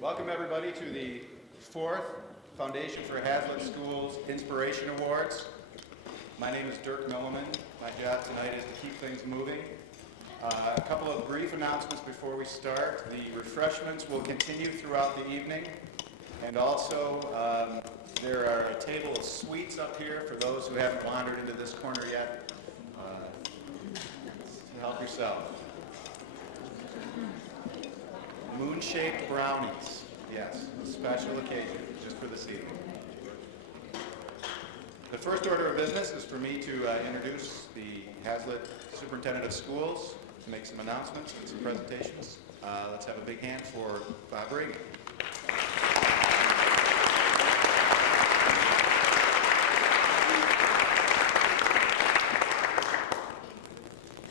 Welcome everybody to the fourth Foundation for Hazlitt Schools Inspiration Awards. My name is Dirk Milliman. My job tonight is to keep things moving. A couple of brief announcements before we start. The refreshments will continue throughout the evening, and also there are a table of sweets up here for those who haven't wandered into this corner yet. Help yourself. Moon-shaped brownies. Yes, a special occasion just for this evening. The first order of business is for me to introduce the Hazlitt Superintendent of Schools, to make some announcements and some presentations. Let's have a big hand for Bob Reagan.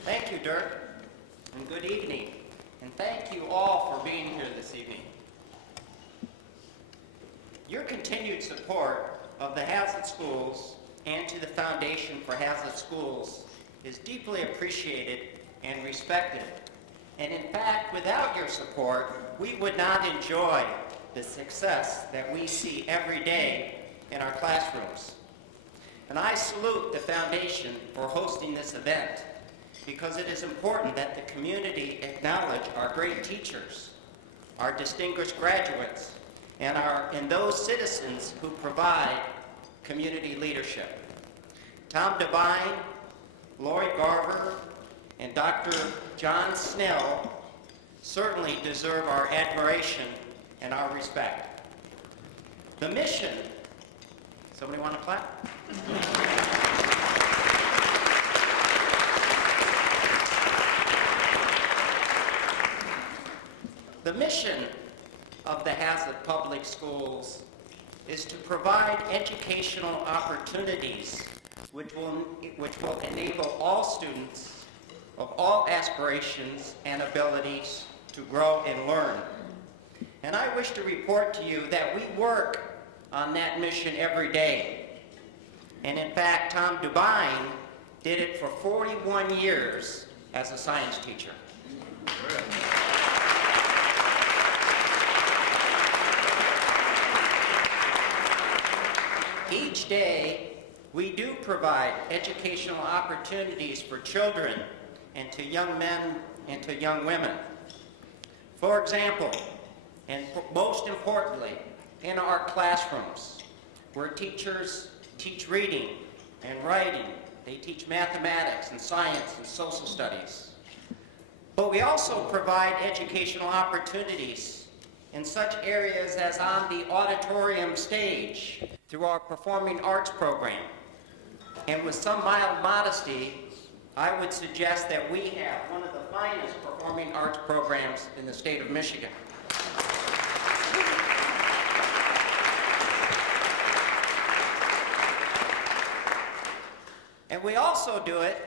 Thank you, Dirk, and good evening. And thank you all for being here this evening. Your continued support of the Hazlitt Schools and to the Foundation for Hazlitt Schools is deeply appreciated and respected. And in fact, without your support, we would not enjoy the success that we see every day in our classrooms. And I salute the Foundation for hosting this event, because it is important that the community acknowledge our great teachers, our distinguished graduates, and those citizens who provide community leadership. Tom Devine, Lori Garver, and Dr. John Snell certainly deserve our admiration and our respect. The mission, somebody want to clap? The mission of the Hazlitt Public Schools is to provide educational opportunities which will enable all students of all aspirations and abilities to grow and learn. And I wish to report to you that we work on that mission every day. And in fact, Tom Devine did it for 41 years as a science teacher. Each day, we do provide educational opportunities for children and to young men and to young women. For example, and most importantly, in our classrooms, where teachers teach reading and writing, they teach mathematics and science and social studies. But we also provide educational opportunities in such areas as on the auditorium stage through our performing arts program. And with some mild modesty, I would suggest that we have one of the finest performing arts programs in the state of Michigan. And we also do it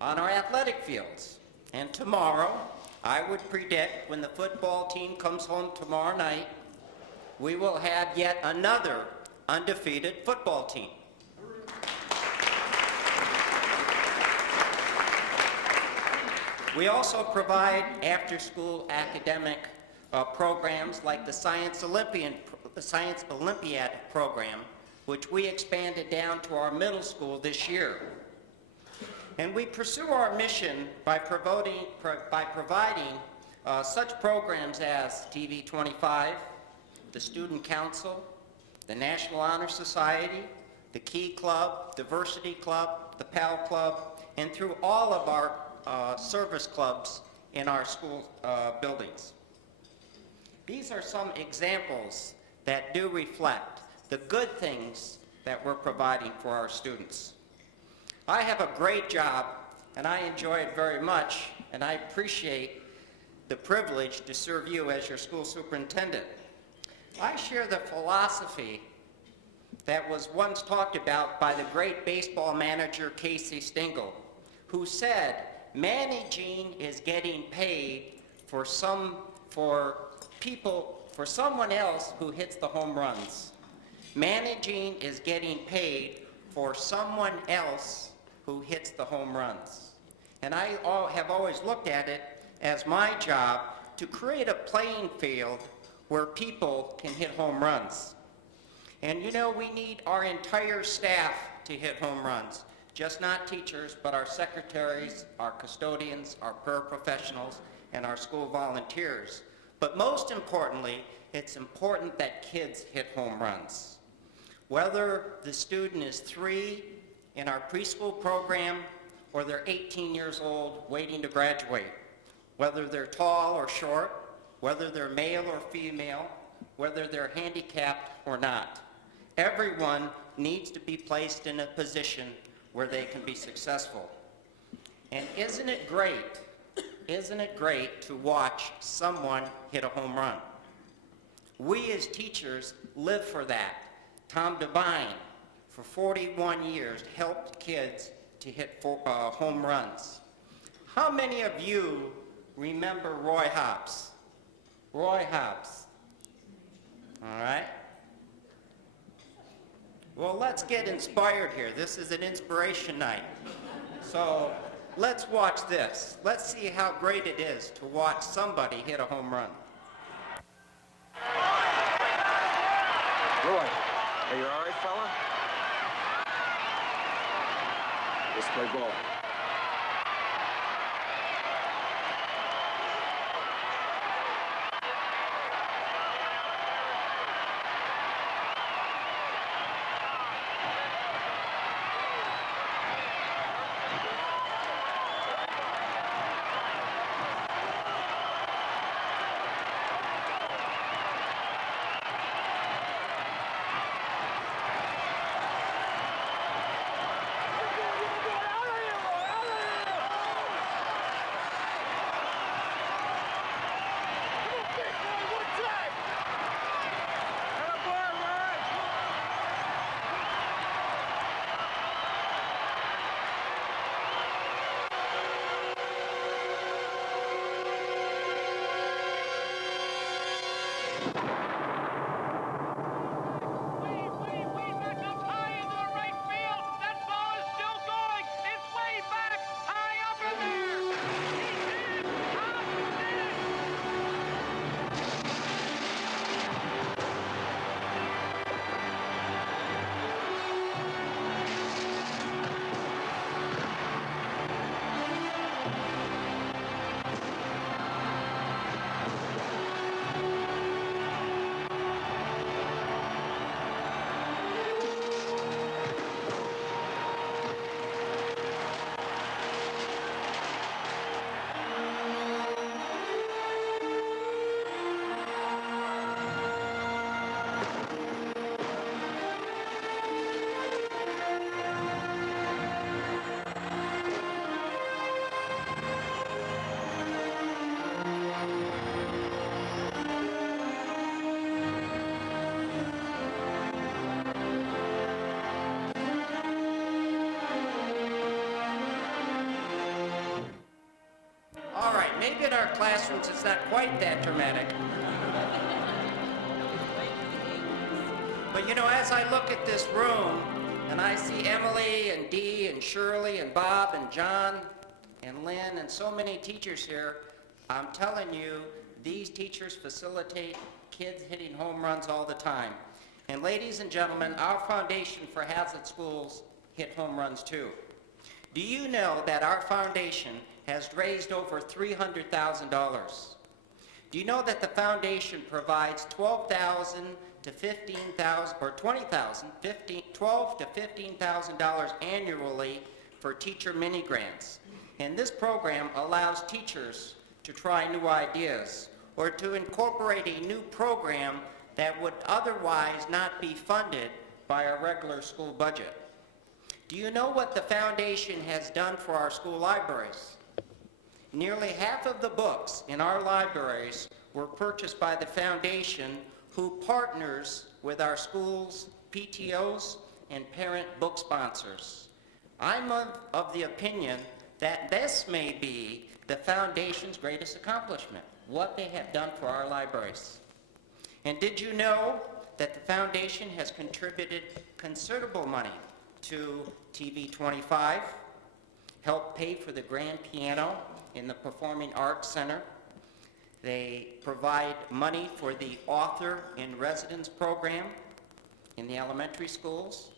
on our athletic fields. And tomorrow, I would predict when the football team comes home tomorrow night, we will have yet another undefeated football team. We also provide after-school academic programs like the Science Olympiad program, which we expanded down to our middle school this year. And we pursue our mission by providing such programs as TV 25, the Student Council, the National Honor Society, the Key Club, Diversity Club, the PAL Club, and through all of our service clubs in our school buildings. These are some examples that do reflect the good things that we're providing for our students. I have a great job, and I enjoy it very much, and I appreciate the privilege to serve you as your school superintendent. I share the philosophy that was once talked about by the great baseball manager Casey Stengel, who said, managing is getting paid for someone else who hits the home runs. Managing is getting paid for someone else who hits the home runs. And I have always looked at it as my job to create a playing field where people can hit home runs. And you know, we need our entire staff to hit home runs. Just not teachers, but our secretaries, our custodians, our paraprofessionals, and our school volunteers. But most importantly, it's important that kids hit home runs. Whether the student is 3 in our preschool program or they're 18 years old waiting to graduate, whether they're tall or short, whether they're male or female, whether they're handicapped or not, everyone needs to be placed in a position where they can be successful. And isn't it great to watch someone hit a home run? We as teachers live for that. Tom Devine, for 41 years, helped kids to hit home runs. How many of you remember Roy Hobbs? Roy Hobbs. All right? Well, let's get inspired here. This is an inspiration night. So let's watch this. Let's see how great it is to watch somebody hit a home run. Roy, are you all right, fella? Let's play ball. Maybe in our classrooms it's not quite that dramatic. But you know, as I look at this room and I see Emily and Dee and Shirley and Bob and John and Lynn and so many teachers here, I'm telling you, these teachers facilitate kids hitting home runs all the time. And ladies and gentlemen, our Foundation for Hazlet Schools hit home runs too. Do you know that our foundation has raised over $300,000? Do you know that the foundation provides $12,000 to $15,000 or $20,000, $12,000 to $15,000 annually for teacher mini grants? And this program allows teachers to try new ideas or to incorporate a new program that would otherwise not be funded by our regular school budget. Do you know what the foundation has done for our school libraries? Nearly half of the books in our libraries were purchased by the foundation, who partners with our schools, PTOs, and parent book sponsors. I'm of the opinion that this may be the foundation's greatest accomplishment, what they have done for our libraries. And did you know that the foundation has contributed considerable money to TV 25, helped pay for the grand piano in the Performing Arts Center. They provide money for the Author in Residence program in the elementary schools.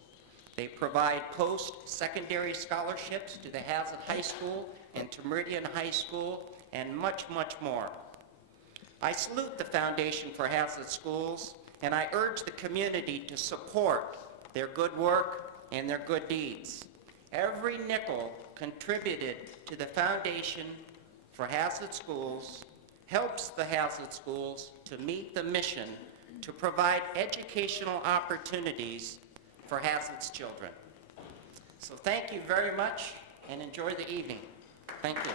They provide post-secondary scholarships to the Hazlet High School and to Meridian High School, and much, much more. I salute the Foundation for Hazlet Schools, and I urge the community to support their good work and their good deeds. Every nickel contributed to the Foundation for Hazlet Schools helps the Hazlet Schools to meet the mission to provide educational opportunities for Hazlet's children. So thank you very much, and enjoy the evening. Thank you.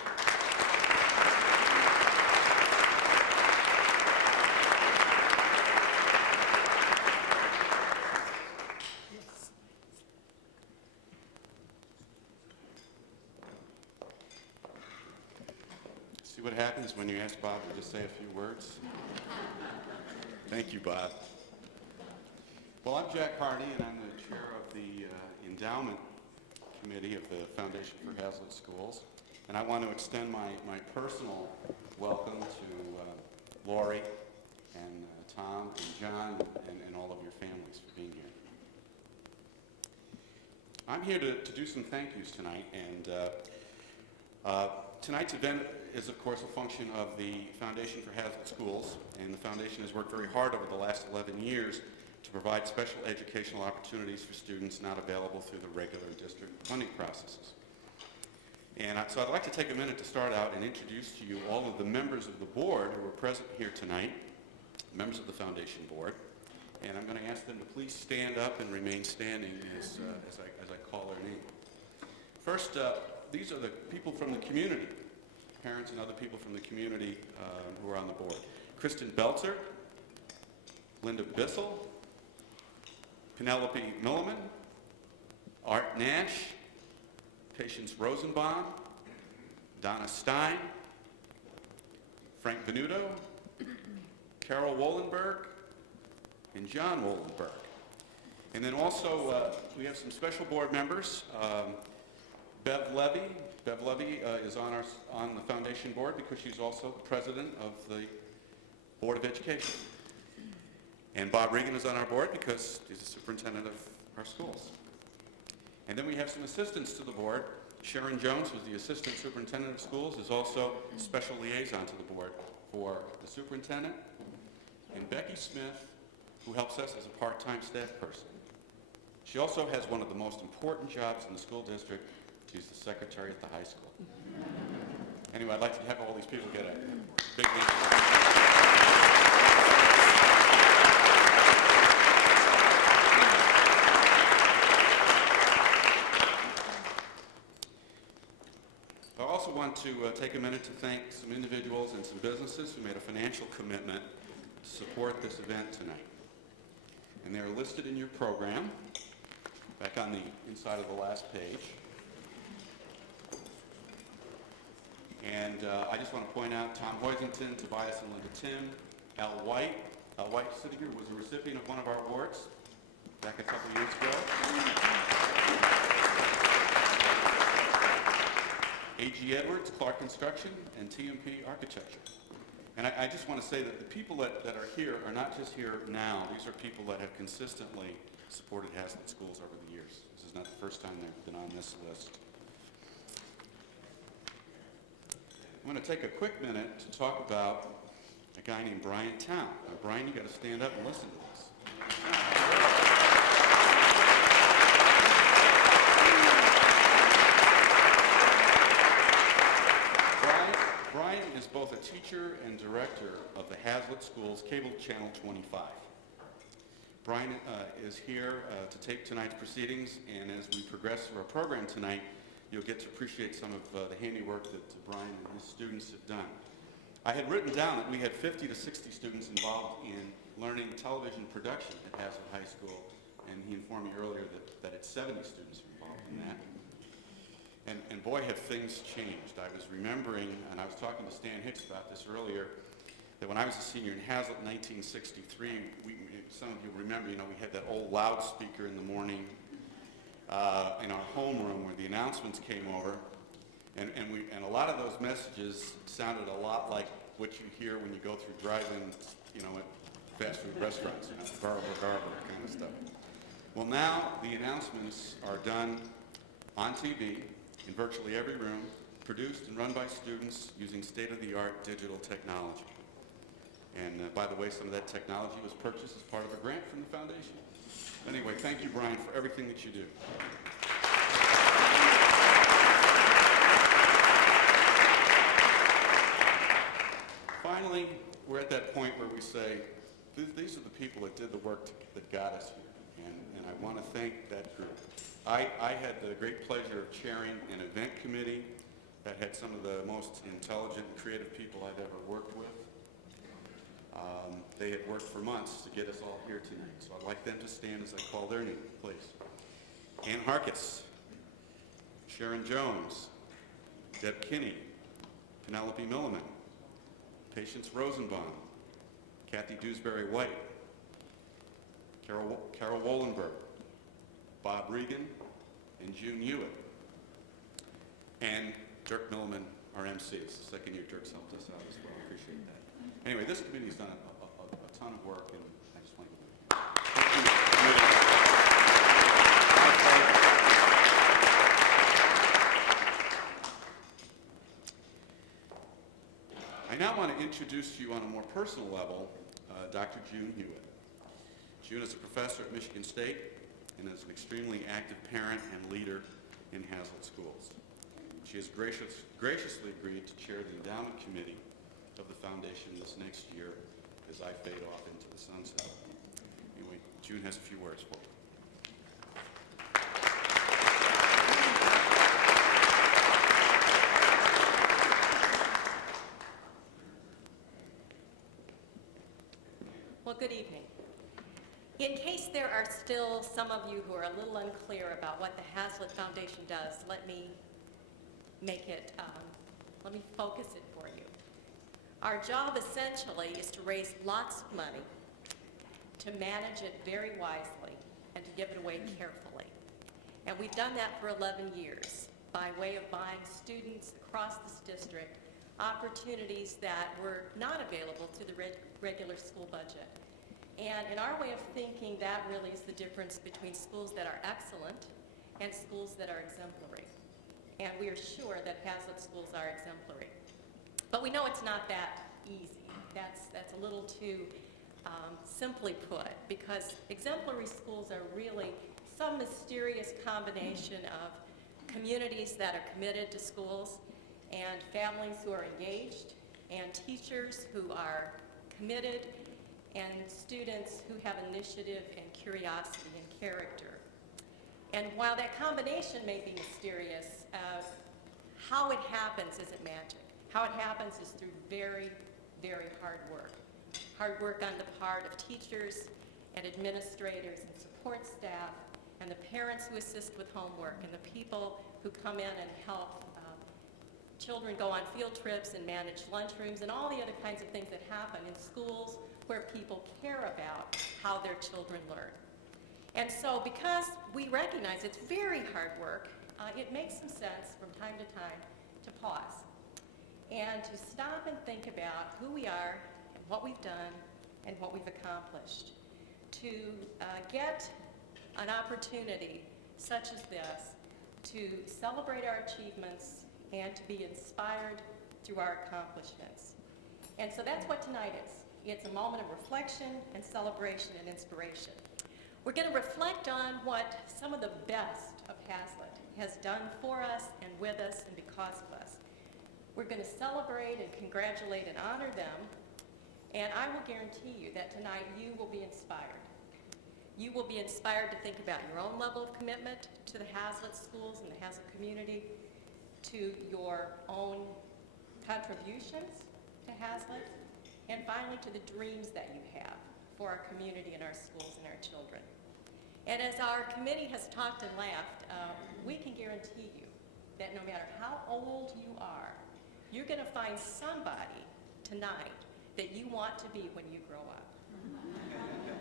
See what happens when you ask Bob to just say a few words? Thank you, Bob. Well, I'm Jack Hardy, and I'm the chair of the endowment committee of the Foundation for Hazlet Schools. And I want to extend my personal welcome to Lori and Tom and John and all of your families for being here. I'm here to do some thank yous tonight, and tonight's event is, of course, a function of the Foundation for Hazlet Schools, and the Foundation has worked very hard over the last 11 years to provide special educational opportunities for students not available through the regular district funding processes. And so I'd like to take a minute to start out and introduce to you all of the members of the board who are present here tonight, members of the Foundation board, and I'm going to ask them to please stand up and remain standing as I call their name. First, these are the people from the community, parents and other people from the community who are on the board. Kristen Belzer, Linda Bissell, Penelope Milliman, Art Nash, Patience Rosenbaum, Donna Stein, Frank Venuto, Carol Wollenberg, and John Wollenberg. And then also we have some special board members. Bev Levy. Bev Levy is on the Foundation board because she's also the president of the Board of Education. And Bob Regan is on our board because he's the superintendent of our schools. And then we have some assistants to the board. Sharon Jones, who's the assistant superintendent of schools, is also special liaison to the board for the superintendent. And Becky Smith, who helps us as a part-time staff person. She also has one of the most important jobs in the school district. She's the secretary at the high school. Anyway, I'd like to have all these people get a big hand. I also want to take a minute to thank some individuals and some businesses who made a financial commitment to support this event tonight. And they're listed in your program, back on the inside of the last page. And I just want to point out Tom Hoisington, Tobias and Linda Tim, Al White. Al White sitting here was a recipient of one of our awards back a couple years ago. A.G. Edwards, Clark Construction, and TMP Architecture. And I just want to say that the people that are here are not just here now. These are people that have consistently supported Hazlet Schools over the years. This is not the first time they've been on this list. I'm going to take a quick minute to talk about a guy named Brian Town. Now, Brian, you got to stand up and listen to this. Brian is both a teacher and director of the Hazlet Schools Cable Channel 25. Brian is here to tape tonight's proceedings, and as we progress through our program tonight, you'll get to appreciate some of the handiwork that Brian and his students have done. I had written down that we had 50 to 60 students involved in learning television production at Hazlet High School, and he informed me earlier that it's 70 students involved in that. And boy, have things changed. I was remembering, and I was talking to Stan Hicks about this earlier, that when I was a senior in Hazlet in 1963, some of you remember, we had that old loudspeaker in the morning in our homeroom where the announcements came over. And a lot of those messages sounded a lot like what you hear when you go through drive-in, at fast food restaurants, garble, garble, kind of stuff. Well, now the announcements are done on TV in virtually every room, produced and run by students using state-of-the-art digital technology. And by the way, some of that technology was purchased as part of a grant from the foundation. Anyway, thank you, Brian, for everything that you do. Finally, we're at that point where we say, these are the people that did the work that got us here, and I want to thank that group. I had the great pleasure of chairing an event committee that had some of the most intelligent and creative people I've ever worked with. They had worked for months to get us all here tonight, so I'd like them to stand as I call their name, please. Ann Harkis, Sharon Jones, Deb Kinney, Penelope Milliman, Patience Rosenbaum, Kathy Dewsbury-White, Carol Wollenberg, Bob Regan, and June Hewitt, and Dirk Milliman, our MC. It's the second year Dirk's helped us out as well. I appreciate that. Anyway, this committee's done a ton of work, and I just want to I now want to introduce to you on a more personal level Dr. June Hewitt. June is a professor at Michigan State and is an extremely active parent and leader in Hazlet schools. She has graciously agreed to chair the endowment committee of the foundation this next year as I fade off into the sunset. Anyway, June has a few words for you. Well, good evening. In case there are still some of you who are a little unclear about what the Hazlet Foundation does, let me focus it for you. Our job essentially is to raise lots of money, to manage it very wisely, and to give it away carefully. And we've done that for 11 years by way of buying students across this district opportunities that were not available to the regular school budget. And in our way of thinking, that really is the difference between schools that are excellent and schools that are exemplary. And we are sure that Hazlet schools are exemplary. But we know it's not that easy. That's a little too simply put, because exemplary schools are really some mysterious combination of communities that are committed to schools and families who are engaged and teachers who are committed and students who have initiative and curiosity and character. And while that combination may be mysterious, how it happens isn't magic. How it happens is through very, very hard work. Hard work on the part of teachers and administrators and support staff and the parents who assist with homework and the people who come in and help children go on field trips and manage lunchrooms and all the other kinds of things that happen in schools where people care about how their children learn. And so because we recognize it's very hard work, it makes some sense from time to time to pause and to stop and think about who we are and what we've done and what we've accomplished. To get an opportunity such as this to celebrate our achievements and to be inspired through our accomplishments. And so that's what tonight is. It's a moment of reflection and celebration and inspiration. We're going to reflect on what some of the best of Hazlet has done for us and with us and because of us. We're going to celebrate and congratulate and honor them, and I will guarantee you that tonight you will be inspired. You will be inspired to think about your own level of commitment to the Hazlet schools and the Hazlet community, to your own contributions to Hazlet, and finally to the dreams that you have for our community and our schools and our children. And as our committee has talked and laughed, we can guarantee you that no matter how old you are, you're going to find somebody tonight that you want to be when you grow up.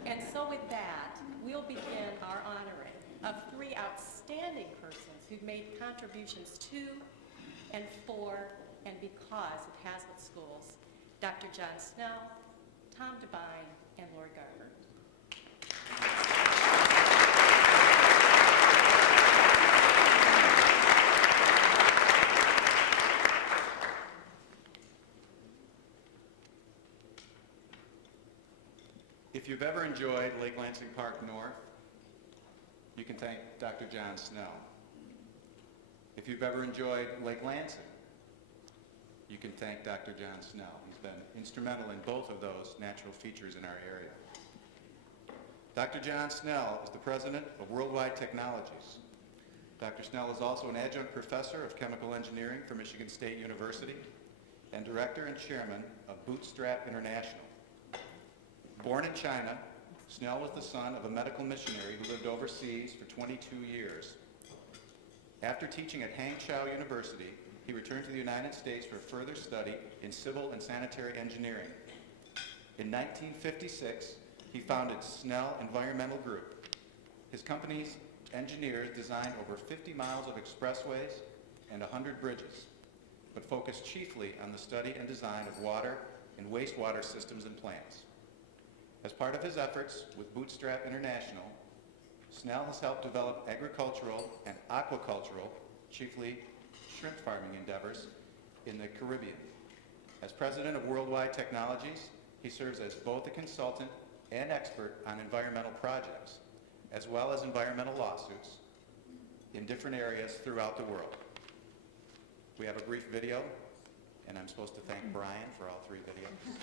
And so with that, we'll begin our honoring of 3 outstanding persons who've made contributions to and for and because of Hazlitt Schools, Dr. John Snell, Tom Devine, and Lord Garber. If you've ever enjoyed Lake Lansing Park North, you can thank Dr. John Snell. If you've ever enjoyed Lake Lansing, you can thank Dr. John Snell. He's been instrumental in both of those natural features in our area. Dr. John Snell is the president of Worldwide Technologies. Dr. Snell is also an adjunct professor of chemical engineering for Michigan State University and director and chairman of Bootstrap International. Born in China, Snell was the son of a medical missionary who lived overseas for 22 years. After teaching at Hangzhou University, he returned to the United States for further study in civil and sanitary engineering. In 1956, he founded Snell Environmental Group. His company's engineers designed over 50 miles of expressways and 100 bridges, but focused chiefly on the study and design of water and wastewater systems and plants. As part of his efforts with Bootstrap International, Snell has helped develop agricultural and aquacultural, chiefly shrimp farming endeavors, in the Caribbean. As president of Worldwide Technologies, he serves as both a consultant and expert on environmental projects, as well as environmental lawsuits in different areas throughout the world. We have a brief video, and I'm supposed to thank Brian for all 3 videos.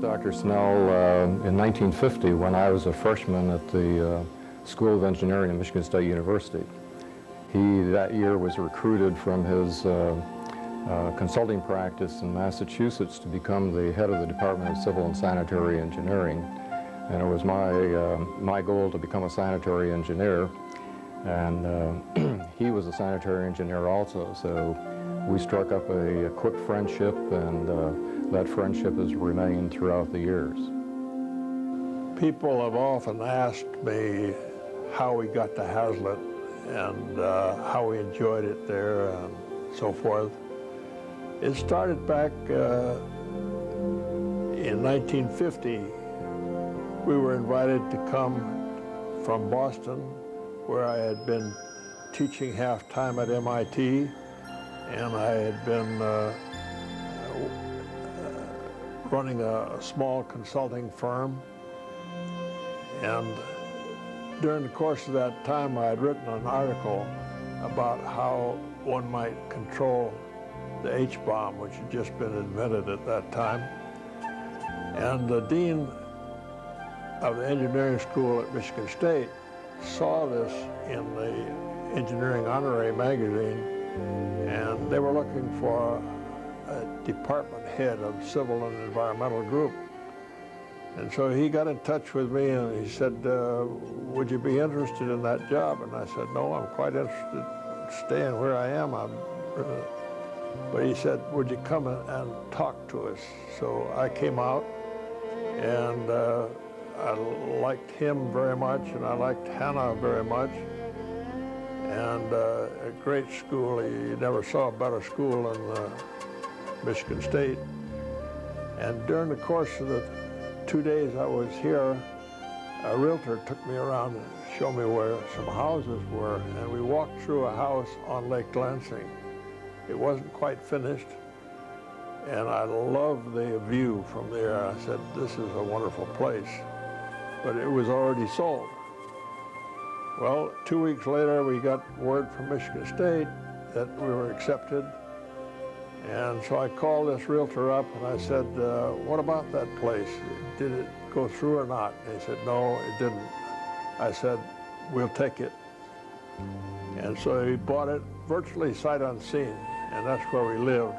Dr. Snell in 1950 when I was a freshman at the School of Engineering at Michigan State University. He, that year, was recruited from his consulting practice in Massachusetts to become the head of the Department of Civil and Sanitary Engineering. And it was my goal to become a sanitary engineer. And he was a sanitary engineer also, so we struck up a quick friendship, and that friendship has remained throughout the years. People have often asked me how we got to Hazlitt and how we enjoyed it there and so forth. It started back in 1950. We were invited to come from Boston, where I had been teaching half-time at MIT, and I had been running a small consulting firm. And during the course of that time, I had written an article about how one might control the H-bomb, which had just been invented at that time. And the dean of the engineering school at Michigan State saw this in the Engineering Honorary magazine, and they were looking for a department head of civil and environmental group. And so he got in touch with me and he said, would you be interested in that job? And I said, no, I'm quite interested in staying where I am. But he said, would you come and talk to us? So I came out, and I liked him very much, and I liked Hannah very much. And a great school. You never saw a better school than Michigan State. And during the course of the 2 days I was here, a realtor took me around and showed me where some houses were, and we walked through a house on Lake Lansing. It wasn't quite finished, and I loved the view from there. I said, this is a wonderful place, but it was already sold. Well, 2 weeks later, we got word from Michigan State that we were accepted. And so I called this realtor up and I said, what about that place? Did it go through or not? And he said, no, it didn't. I said, we'll take it. And so he bought it virtually sight unseen, and that's where we lived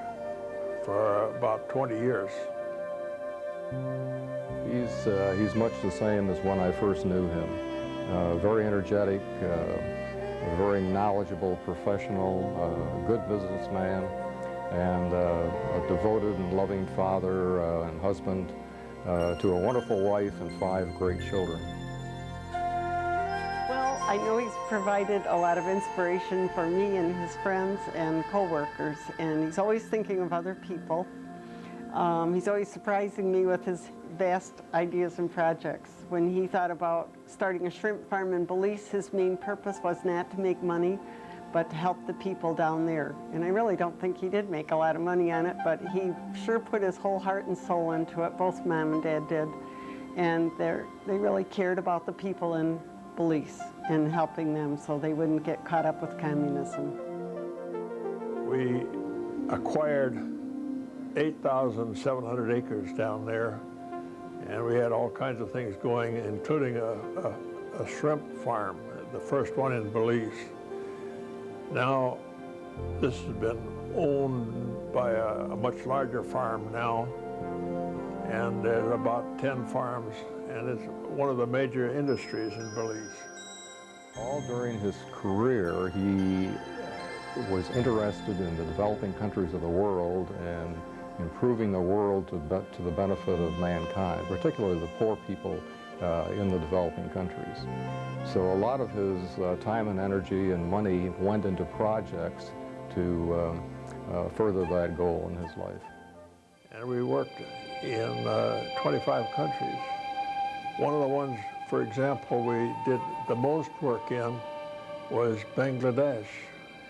for about 20 years. he's much the same as when I first knew him. Very energetic, a very knowledgeable professional, good businessman, and a devoted and loving father and husband to a wonderful wife and 5 great children. Well, I know he's provided a lot of inspiration for me and his friends and coworkers, and he's always thinking of other people. He's always surprising me with his vast ideas and projects. When he thought about starting a shrimp farm in Belize, his main purpose was not to make money, but to help the people down there. And I really don't think he did make a lot of money on it, but he sure put his whole heart and soul into it. Both Mom and Dad did. And they really cared about the people in Belize and helping them so they wouldn't get caught up with communism. We acquired 8,700 acres down there, and we had all kinds of things going, including a shrimp farm, the first one in Belize. Now, this has been owned by a much larger farm now, and there's about 10 farms, and it's one of the major industries in Belize. All during his career, he was interested in the developing countries of the world and improving the world to the benefit of mankind, particularly the poor people in the developing countries. So a lot of his time and energy and money went into projects to further that goal in his life. And we worked in 25 countries. One of the ones, for example, we did the most work in was Bangladesh,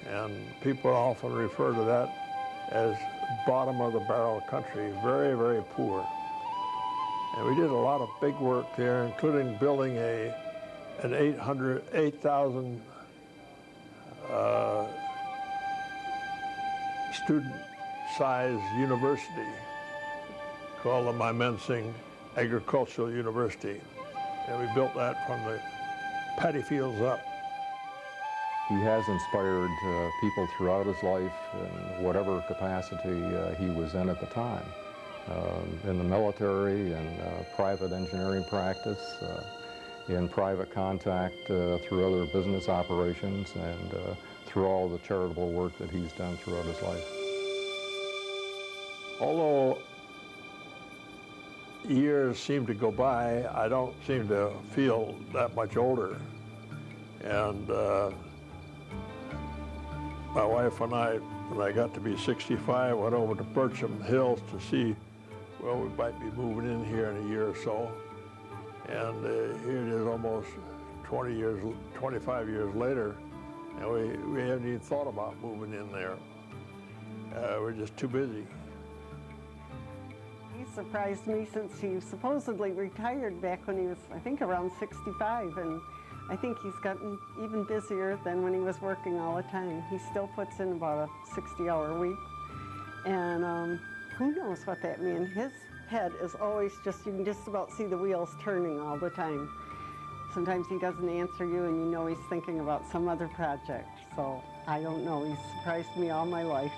and people often refer to that as bottom of the barrel country, very, very poor. And we did a lot of big work there, including building an 8,000 student-sized university called the Mymensing Agricultural University. And we built that from the paddy fields up. He has inspired people throughout his life in whatever capacity he was in at the time. In the military, in private engineering practice, in private contact through other business operations, and through all the charitable work that he's done throughout his life. Although years seem to go by, I don't seem to feel that much older. And my wife and I, when I got to be 65, went over to Bircham Hills to see, well, we might be moving in here in a year or so. And here it is almost 25 years later, and we haven't even thought about moving in there. We're just too busy. He surprised me since he supposedly retired back when he was, I think, around 65, and I think he's gotten even busier than when he was working all the time. He still puts in about a 60-hour week, and who knows what that means. His head is always just, you can just about see the wheels turning all the time. Sometimes he doesn't answer you and you know he's thinking about some other project. So I don't know, he's surprised me all my life.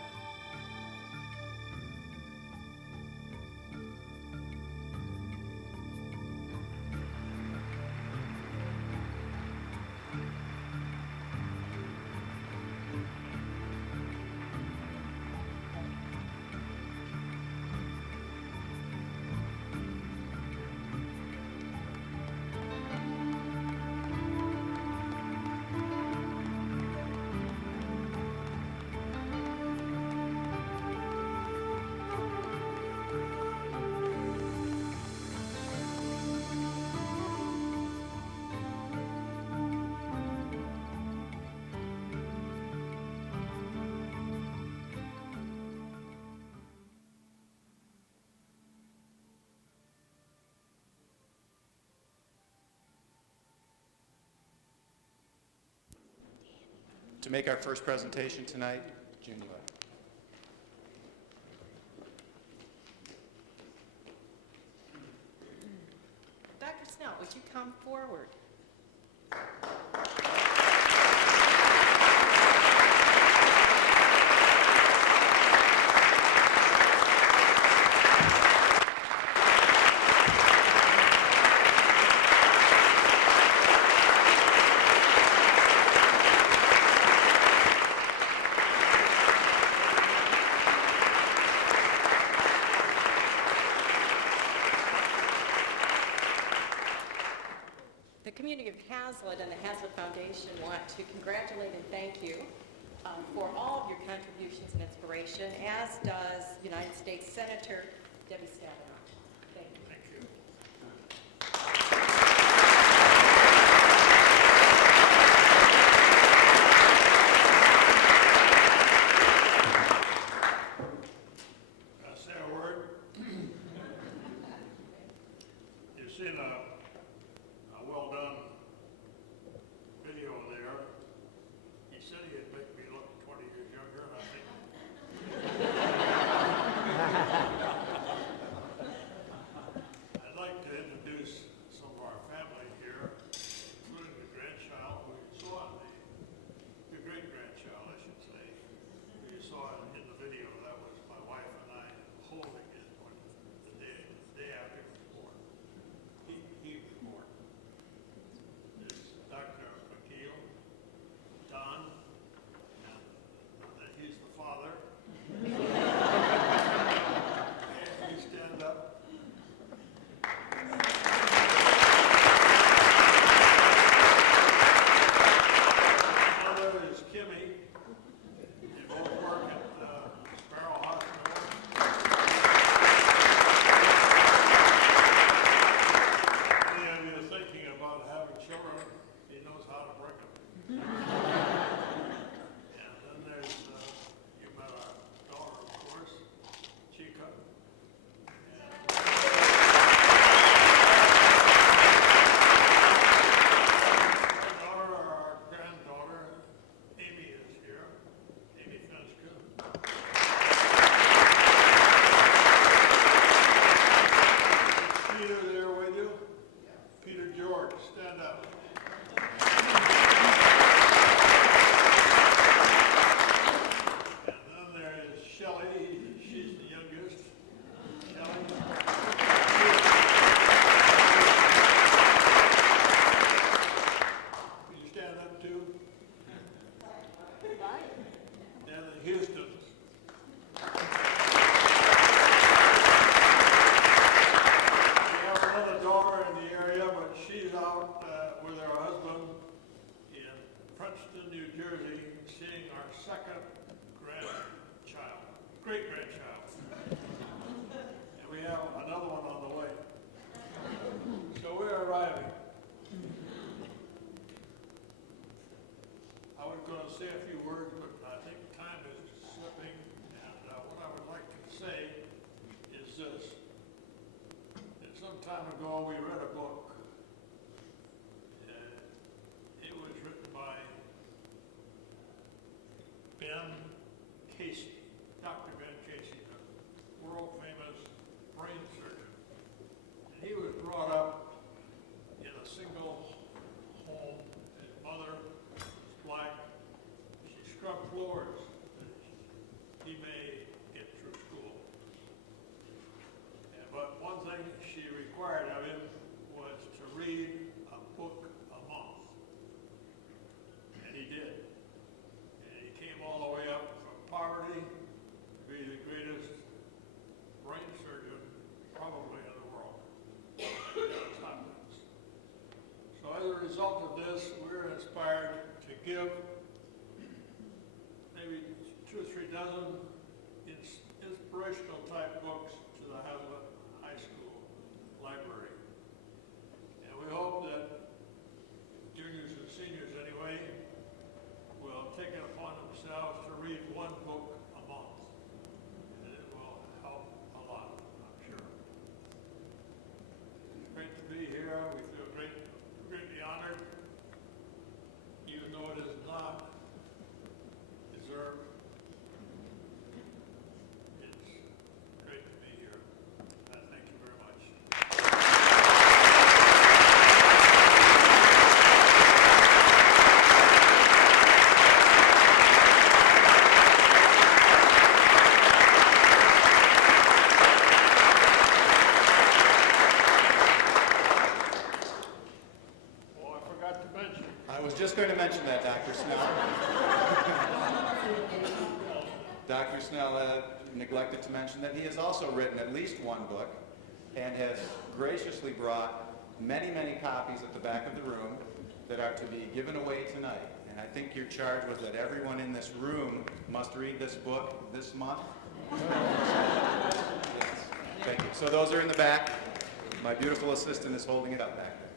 To make our first presentation tonight, June Love. Dr. Snell, would you come forward? contributions and inspiration, as does United States Senator Debbie Stabenow. Thank you. Thank you. Can I say a word? You've seen a well-done video there. He said he'd make me look 20 years younger, and I think I'd like to introduce some of our family here, including the grandchild who you saw the great-grandchild, I should say. You saw it in the video. That was my wife and I holding it when the day after he was born. He was born. There's Dr. McKeel, Don, and he's the father. And you stand up. Mother is Kimmy. They both work at Sparrow Hospital. Any of you thinking about having children, he knows how to bring them. And then there's, you met our daughter, of course, Chica. Our daughter, our granddaughter, Amy is here. Amy Fenska. Peter there with you? Peter George, stand up. And then there is Shelley, she's the youngest. Shelley. Will you stand up too? And the Houstons. We have another daughter in the area, but she's out with her husband in Princeton, New Jersey, seeing our second grandchild, great-grandchild. And we have another one on the way. So we're arriving. I was going to say a few words, but I think time is slipping. And what I would like to say is this. That some time ago, we read a book. It was written by Ben Casey, Dr. Ben Casey, the world-famous brain surgeon. And he was brought up in a single home. His mother was black. She scrubbed floors that he may get through school. But one thing she required of him was to read a book a month. And he did. And he came all the way up from poverty to be the greatest brain surgeon probably in the world. So as a result of this, we're inspired to give maybe 2 or 3 dozen inspirational type books to the Hazlet High School library. And we hope that juniors and seniors anyway will take it upon themselves to read one book a month. And it will help a lot, I'm sure. It's great to be here. We feel greatly honored, even though it is not deserved. It's great to be here. And thank you very much. Oh, I forgot to mention. I was just going to mention that, Dr. Snell. Dr. Snell neglected to mention that he has also written at least one book and has graciously brought many, many copies at the back of the room that are to be given away tonight. And And I think your charge was that everyone in this room must read this book this month. Thank you. So those are in the back. My beautiful assistant is holding it up back there.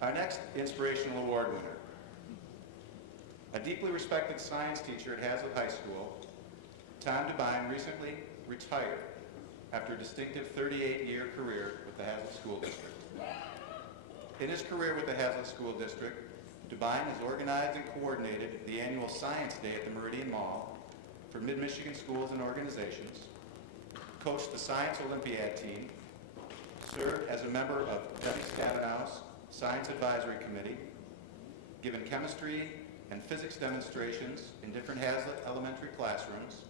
Our next inspirational award winner, a deeply respected science teacher at Hazlet High School, Tom DeBine recently retired after a distinctive 38-year career with the Hazlet School District. In his career with the Hazlet School District, DeBine has organized and coordinated the annual Science Day at the Meridian Mall for Mid-Michigan schools and organizations, coached the Science Olympiad team, served as a member of Debbie Stabenow's Science Advisory Committee, given chemistry and physics demonstrations in different Hazlet elementary classrooms,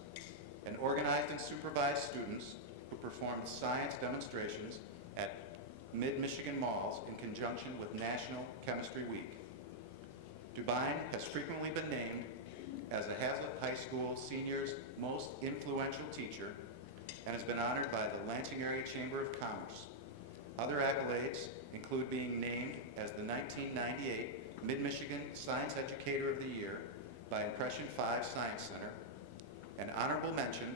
and organized and supervised students who performed science demonstrations at Mid-Michigan malls in conjunction with National Chemistry Week. DeBine has frequently been named as the Hazlet High School Seniors' most influential teacher and has been honored by the Lansing Area Chamber of Commerce. Other accolades include being named as the 1998 Mid-Michigan Science Educator of the Year by Impression 5 Science Center, an honorable mention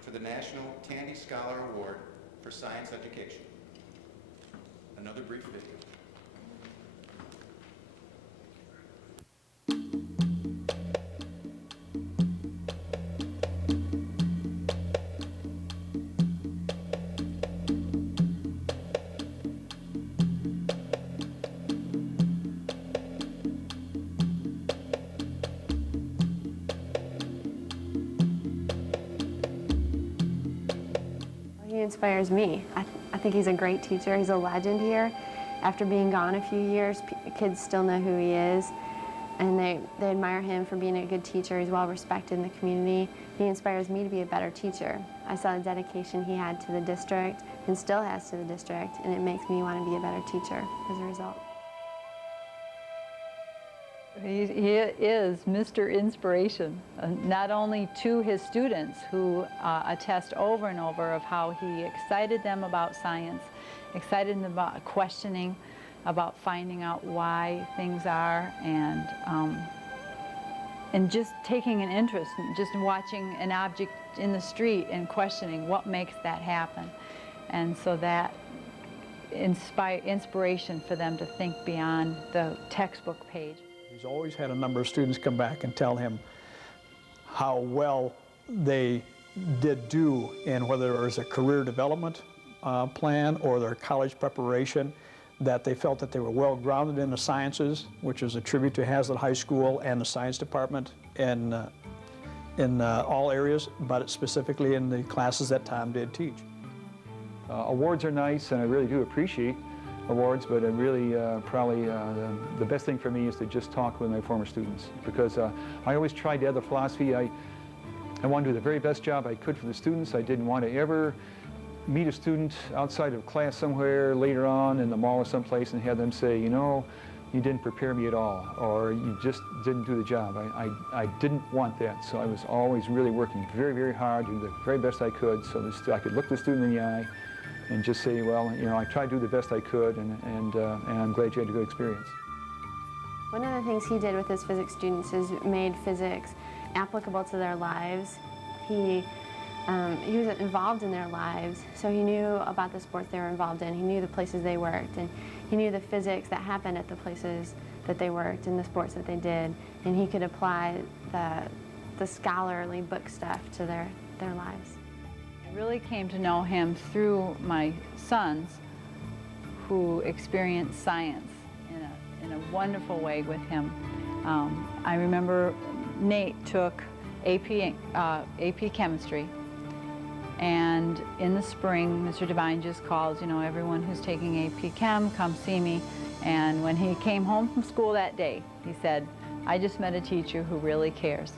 for the National Tandy Scholar Award for Science Education. Another brief video. He inspires me. I think he's a great teacher. He's a legend here. After being gone a few years, kids still know who he is, and they admire him for being a good teacher. He's well respected in the community. He inspires me to be a better teacher. I saw the dedication he had to the district and still has to the district, and it makes me want to be a better teacher as a result. He is Mr. Inspiration, not only to his students who attest over and over of how he excited them about science, excited them about questioning, about finding out why things are, and just taking an interest in just watching an object in the street and questioning what makes that happen. And so that inspiration for them to think beyond the textbook page. He's always had a number of students come back and tell him how well they did do in whether it was a career development plan or their college preparation, that they felt that they were well grounded in the sciences, which is a tribute to Hazlet High School and the science department in all areas, but specifically in the classes that Tom did teach. Awards are nice, and I really do appreciate awards, but really probably the best thing for me is to just talk with my former students, because I always tried to have the philosophy I wanted to do the very best job I could for the students. I didn't want to ever meet a student outside of class somewhere later on in the mall or someplace and have them say, you know, you didn't prepare me at all, or you just didn't do the job. I didn't want that, so I was always really working very, very hard to do the very best I could so I could look the student in the eye and just say, well, you know, I tried to do the best I could, and I'm glad you had a good experience. One of the things he did with his physics students is made physics applicable to their lives. He was involved in their lives, so he knew about the sports they were involved in. He knew the places they worked, and he knew the physics that happened at the places that they worked and the sports that they did, and he could apply the scholarly book stuff to their lives. I really came to know him through my sons, who experienced science in a wonderful way with him. I remember Nate took AP Chemistry, and in the spring, Mr. DeBine just calls, you know, everyone who's taking AP Chem, come see me. And when he came home from school that day, he said, I just met a teacher who really cares.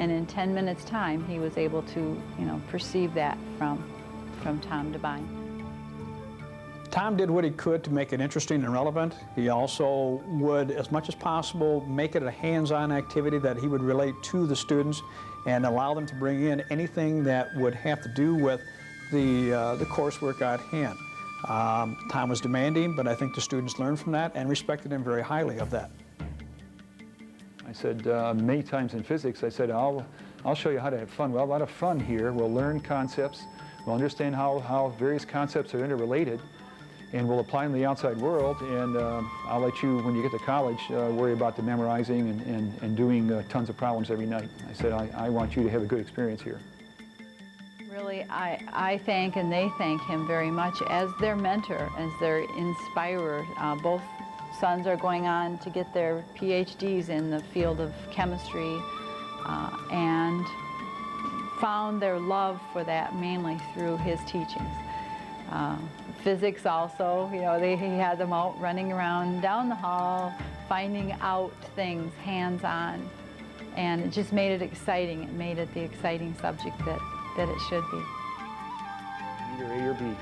And in 10 minutes' time, he was able to, you know, perceive that from Tom DeBine. Tom did what he could to make it interesting and relevant. He also would, as much as possible, make it a hands-on activity that he would relate to the students and allow them to bring in anything that would have to do with the coursework at hand. Time was demanding, but I think the students learned from that and respected him very highly of that. I said many times in physics, I said, I'll show you how to have fun. Well, a lot of fun here. We'll learn concepts. We'll understand how various concepts are interrelated, and we'll apply them in the outside world. And I'll let you, when you get to college, worry about the memorizing and doing tons of problems every night. I said, I want you to have a good experience here. Really, I thank and they thank him very much as their mentor, as their inspirer. Both sons are going on to get their PhDs in the field of chemistry and found their love for that mainly through his teachings. Physics also, you know, he had them out running around down the hall, finding out things hands-on, and it just made it exciting. It made it the exciting subject that it should be. Either A or B.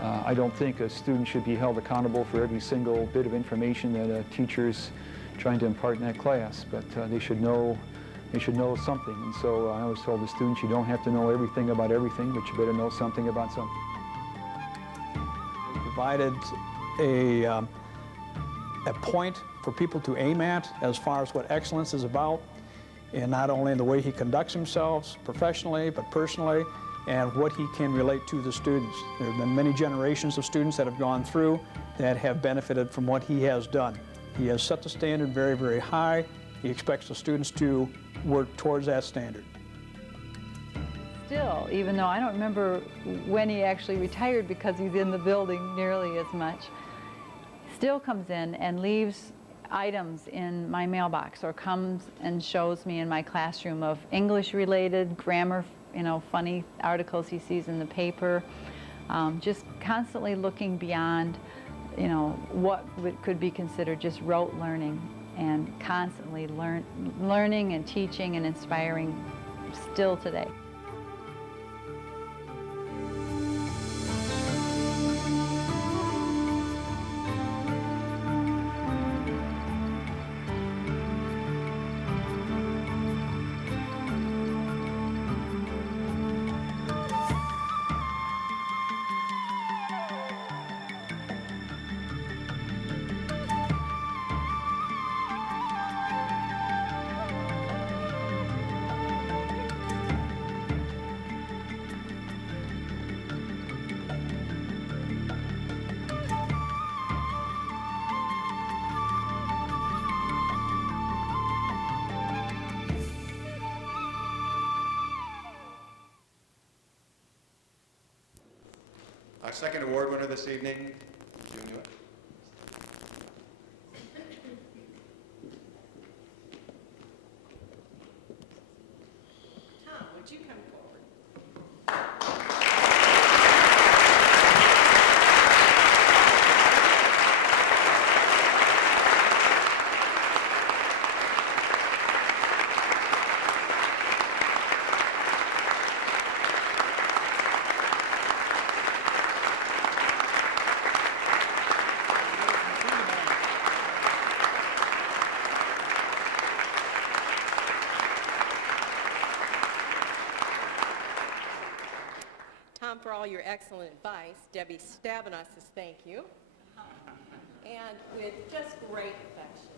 I don't think a student should be held accountable for every single bit of information that a teacher's trying to impart in that class, but they should know something. And so I always told the students, you don't have to know everything about everything, but you better know something about something. We provided a point for people to aim at as far as what excellence is about, and not only in the way he conducts himself professionally, but personally, and what he can relate to the students. There have been many generations of students that have gone through that have benefited from what he has done. He has set the standard very, very high. He expects the students to work towards that standard. Still, even though I don't remember when he actually retired because he's in the building nearly as much, still comes in and leaves items in my mailbox or comes and shows me in my classroom of English-related, grammar, you know, funny articles he sees in the paper, just constantly looking beyond, you know, what could be considered just rote learning, and constantly learning and teaching and inspiring still today. Our second award winner this evening, you knew it. Tom, would you come forward? Tom, for all your excellent advice, Debbie Stabinos says thank you. And with just great affection,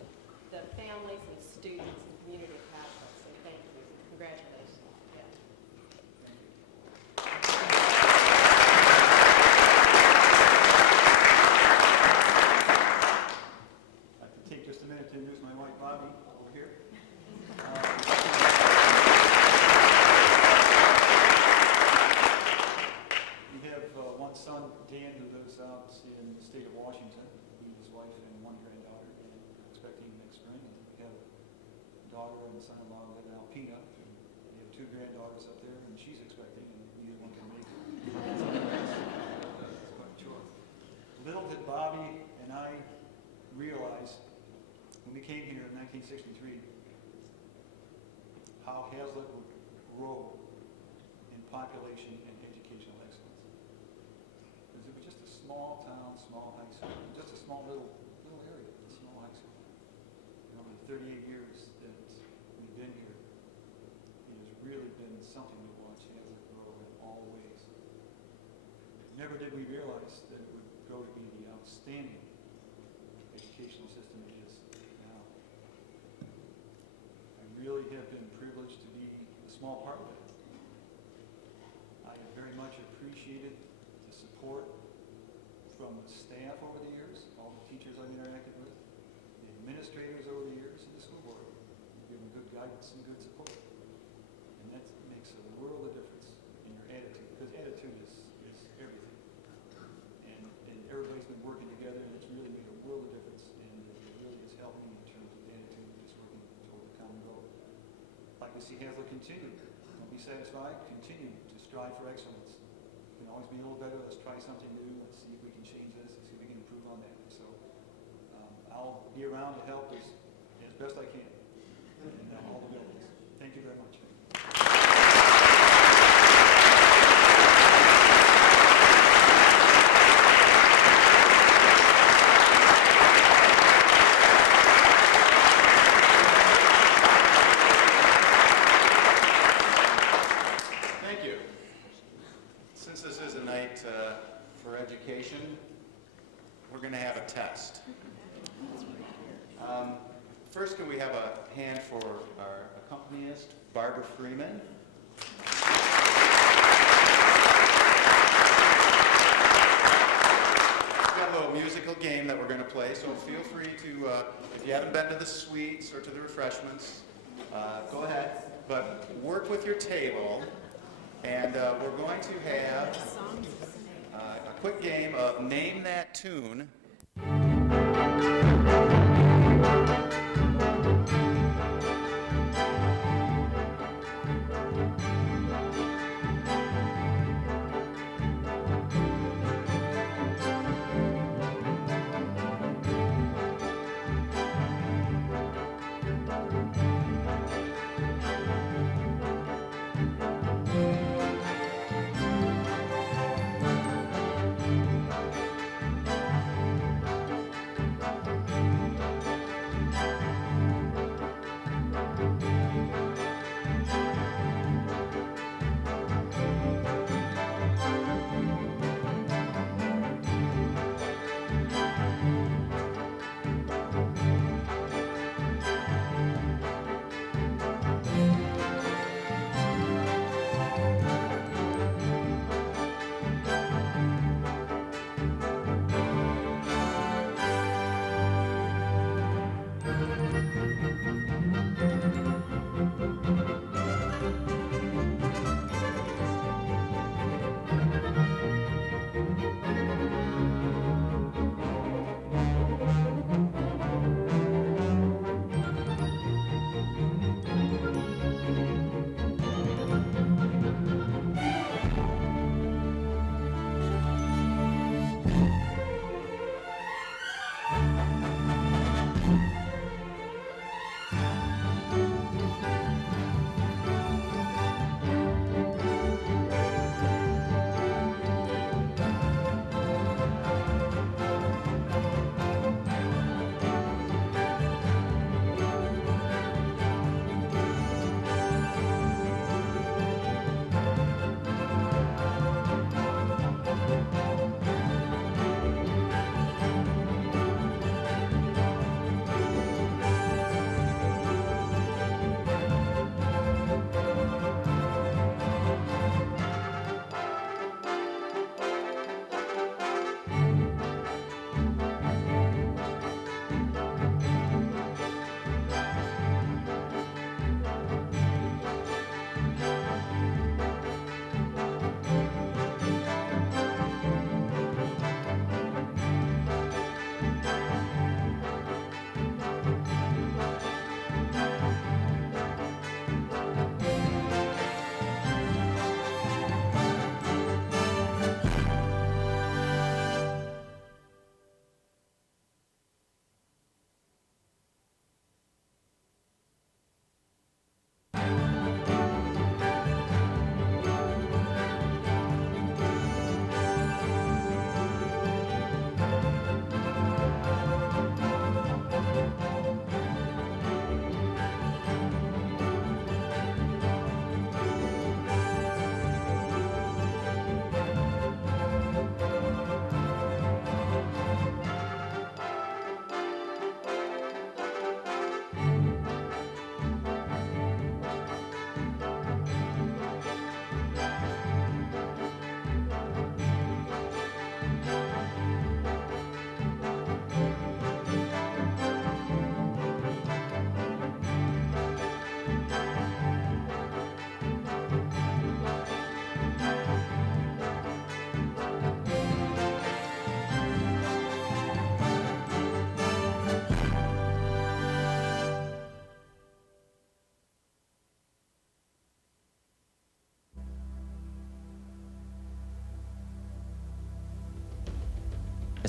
the families and students and community of Haslett say thank you. Congratulations. Yeah. I can take just a minute to introduce my wife, Bobby, over here. We have one son, Dan, who lives out in the state of Washington. He, his wife, and one granddaughter, and we're expecting next spring. And we have a daughter and son-in-law live in Alpena. And we have two granddaughters up there, and she's expecting, and neither one can make it. It's quite a chore. Little did Bobby and I realize when we came here in 1963 how Haslett would grow in population and educational excellence. Because it was just a small town, small high school, just a small little area, a small high school. And over the 38 years that we've been here, it has really been something to watch Haslett grow in all ways. Never did we realize that it would outstanding educational system it is now. I really have been privileged to be a small part of it. I have very much appreciated the support from the staff over the years, all the teachers I've interacted with, the administrators over the years, and the school board. You've given good guidance and good support. And that makes a world of difference in your attitude, because attitude is everything. And everybody's been working together, and it's really made a world of difference, and it really has helped me in terms of attitude, just working toward the common goal. I'd like to see Haslet continue. Don't be satisfied. Continue to strive for excellence. We can always be a little better. Let's try something new. Let's see if we can change this. Let's see if we can improve on that. So I'll be around to help as best I can in all the buildings. Thank you very much. Thank you. Since this is a night for education, we're going to have a test. First, can we have a hand for our accompanist, Barbara Freeman? We've got a little musical game that we're going to play, so feel free to, if you haven't been to the suites or to the refreshments, go ahead, but work with your table, and we're going to have a quick game of Name That Tune.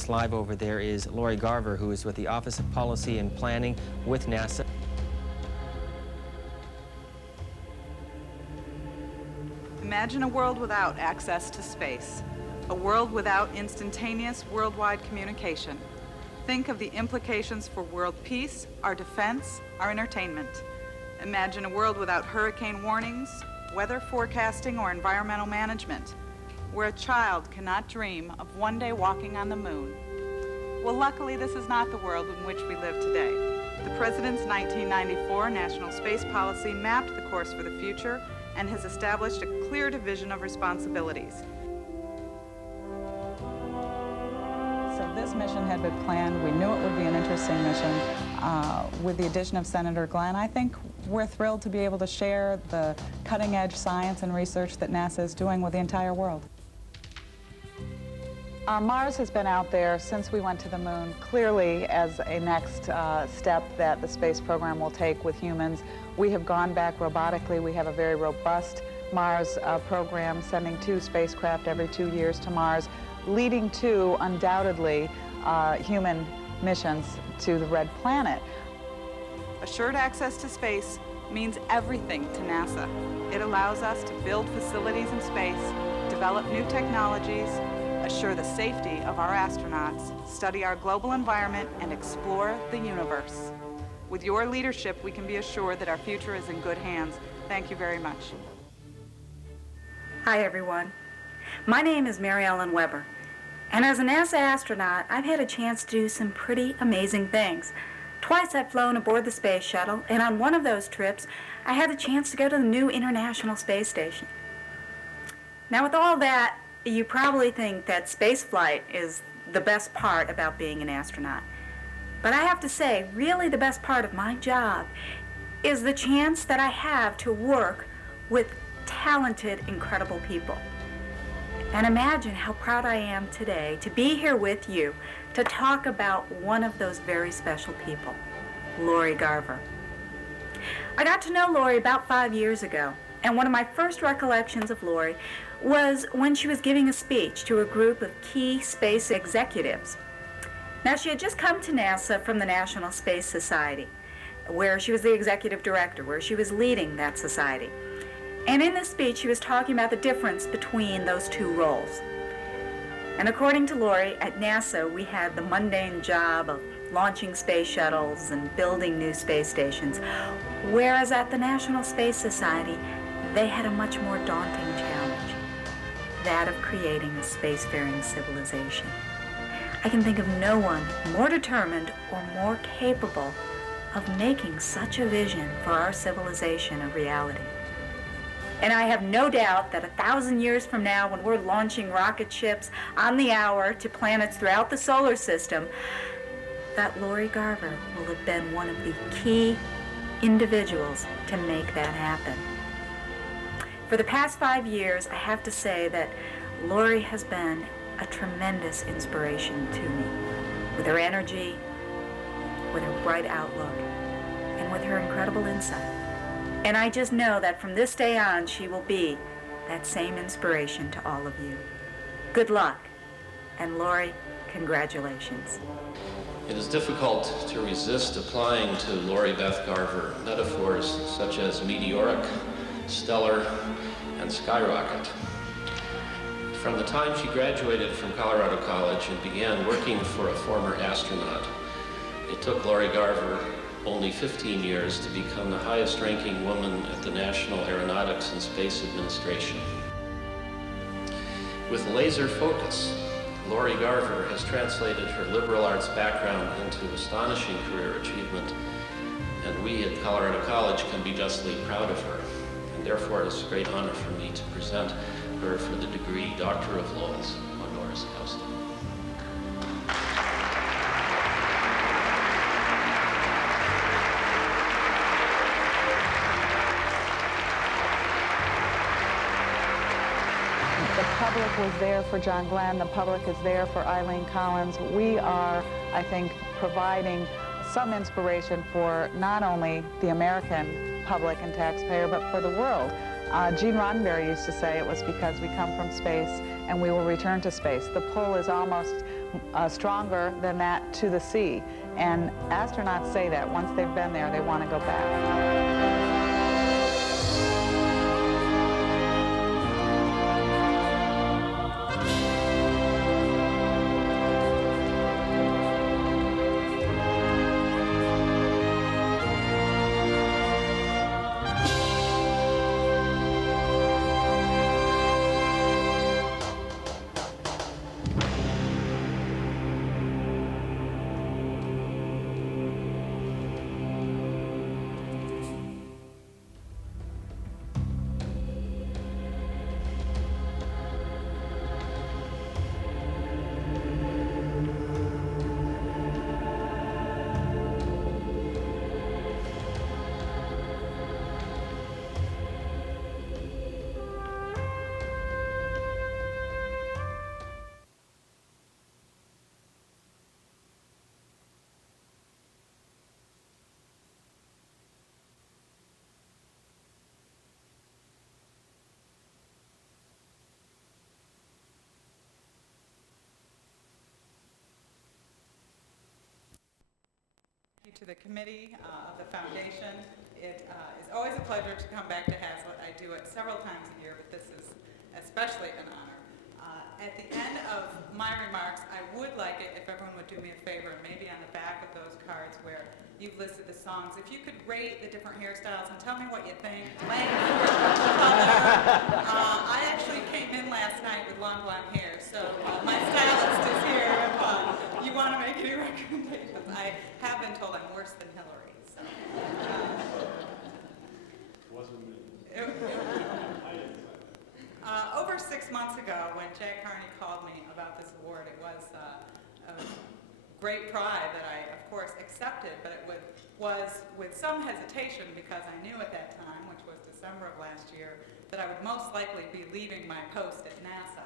Live over there is Lori Garver, who is with the Office of Policy and Planning with NASA. Imagine a world without access to space, a world without instantaneous worldwide communication. Think of the implications for world peace, our defense, our entertainment. Imagine a world without hurricane warnings, weather forecasting, or environmental management, where a child cannot dream of one day walking on the moon. Well, luckily, this is not the world in which we live today. The President's 1994 National Space Policy mapped the course for the future and has established a clear division of responsibilities. So this mission had been planned. We knew it would be an interesting mission. With the addition of Senator Glenn, I think we're thrilled to be able to share the cutting-edge science and research that NASA is doing with the entire world. Mars has been out there since we went to the moon, clearly as a next step that the space program will take with humans. We have gone back robotically. We have a very robust Mars program, sending 2 spacecraft every 2 years to Mars, leading to, undoubtedly, human missions to the Red Planet. Assured access to space means everything to NASA. It allows us to build facilities in space, develop new technologies, assure the safety of our astronauts, study our global environment, and explore the universe. With your leadership, we can be assured that our future is in good hands. Thank you very much. Hi, everyone. My name is Mary Ellen Weber, and as a NASA astronaut, I've had a chance to do some pretty amazing things. Twice I've flown aboard the space shuttle, and on one of those trips, I had the chance to go to the new International Space Station. Now, with all that, you probably think that space flight is the best part about being an astronaut. But I have to say, really the best part of my job is the chance that I have to work with talented, incredible people. And imagine how proud I am today to be here with you to talk about one of those very special people, Lori Garver. I got to know Lori about 5 years ago, and one of my first recollections of Lori was when she was giving a speech to a group of key space executives. Now, she had just come to NASA from the National Space Society, where she was the executive director, where she was leading that society. And in this speech, she was talking about the difference between those 2 roles. And according to Lori, at NASA, we had the mundane job of launching space shuttles and building new space stations, whereas at the National Space Society, they had a much more daunting challenge, that of creating a spacefaring civilization. I can think of no one more determined or more capable of making such a vision for our civilization a reality. And I have no doubt that 1,000 years from now, when we're launching rocket ships on the hour to planets throughout the solar system, that Lori Garver will have been one of the key individuals to make that happen. For the past 5 years, I have to say that Lori has been a tremendous inspiration to me, with her energy, with her bright outlook, and with her incredible insight. And I just know that from this day on, she will be that same inspiration to all of you. Good luck. And Lori, congratulations. It is difficult to resist applying to Lori Beth Garver metaphors such as meteoric, stellar, and skyrocket. From the time she graduated from Colorado College and began working for a former astronaut, it took Lori Garver only 15 years to become the highest-ranking woman at the National Aeronautics and Space Administration. With laser focus, Lori Garver has translated her liberal arts background into astonishing career achievement, and we at Colorado College can be justly proud of her. And therefore, it is a great honor for me to present her for the degree Doctor of Laws, honoris causa. The public was there for John Glenn. The public is there for Eileen Collins. We are, I think, providing some inspiration for not only the American public and taxpayer, but for the world. Gene Roddenberry used to say it was because we come from space and we will return to space. The pull is almost stronger than that to the sea. And astronauts say that once they've been there, they want to go back. To the committee of the foundation. It is always a pleasure to come back to Hazlitt. I do it several times a year, but this is especially an honor. At the end of my remarks, I would like it if everyone would do me a favor, and maybe on the back of those cards where you've listed the songs, if you could rate the different hairstyles and tell me what you think. I actually came in last night with long blonde hair, so my stylist is here if you want to make any recommendations. I have been told I'm worse than Hillary. So. Wasn't me. Over 6 months ago, when Jack Carney called me about this award, it was a great pride that I, of course, accepted, but it was with some hesitation because I knew at that time, which was December of last year, that I would most likely be leaving my post at NASA.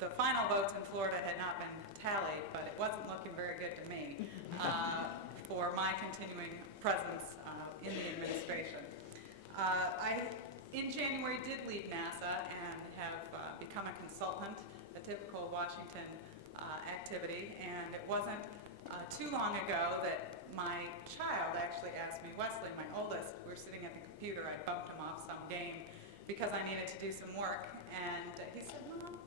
The final votes in Florida had not been tallied, but it wasn't looking very good to me for my continuing presence in the administration. I, in January, did leave NASA and have become a consultant, a typical Washington activity, and it wasn't too long ago that my child actually asked me, Wesley, my oldest, we were sitting at the computer, I bumped him off some game because I needed to do some work, and he said, Mom,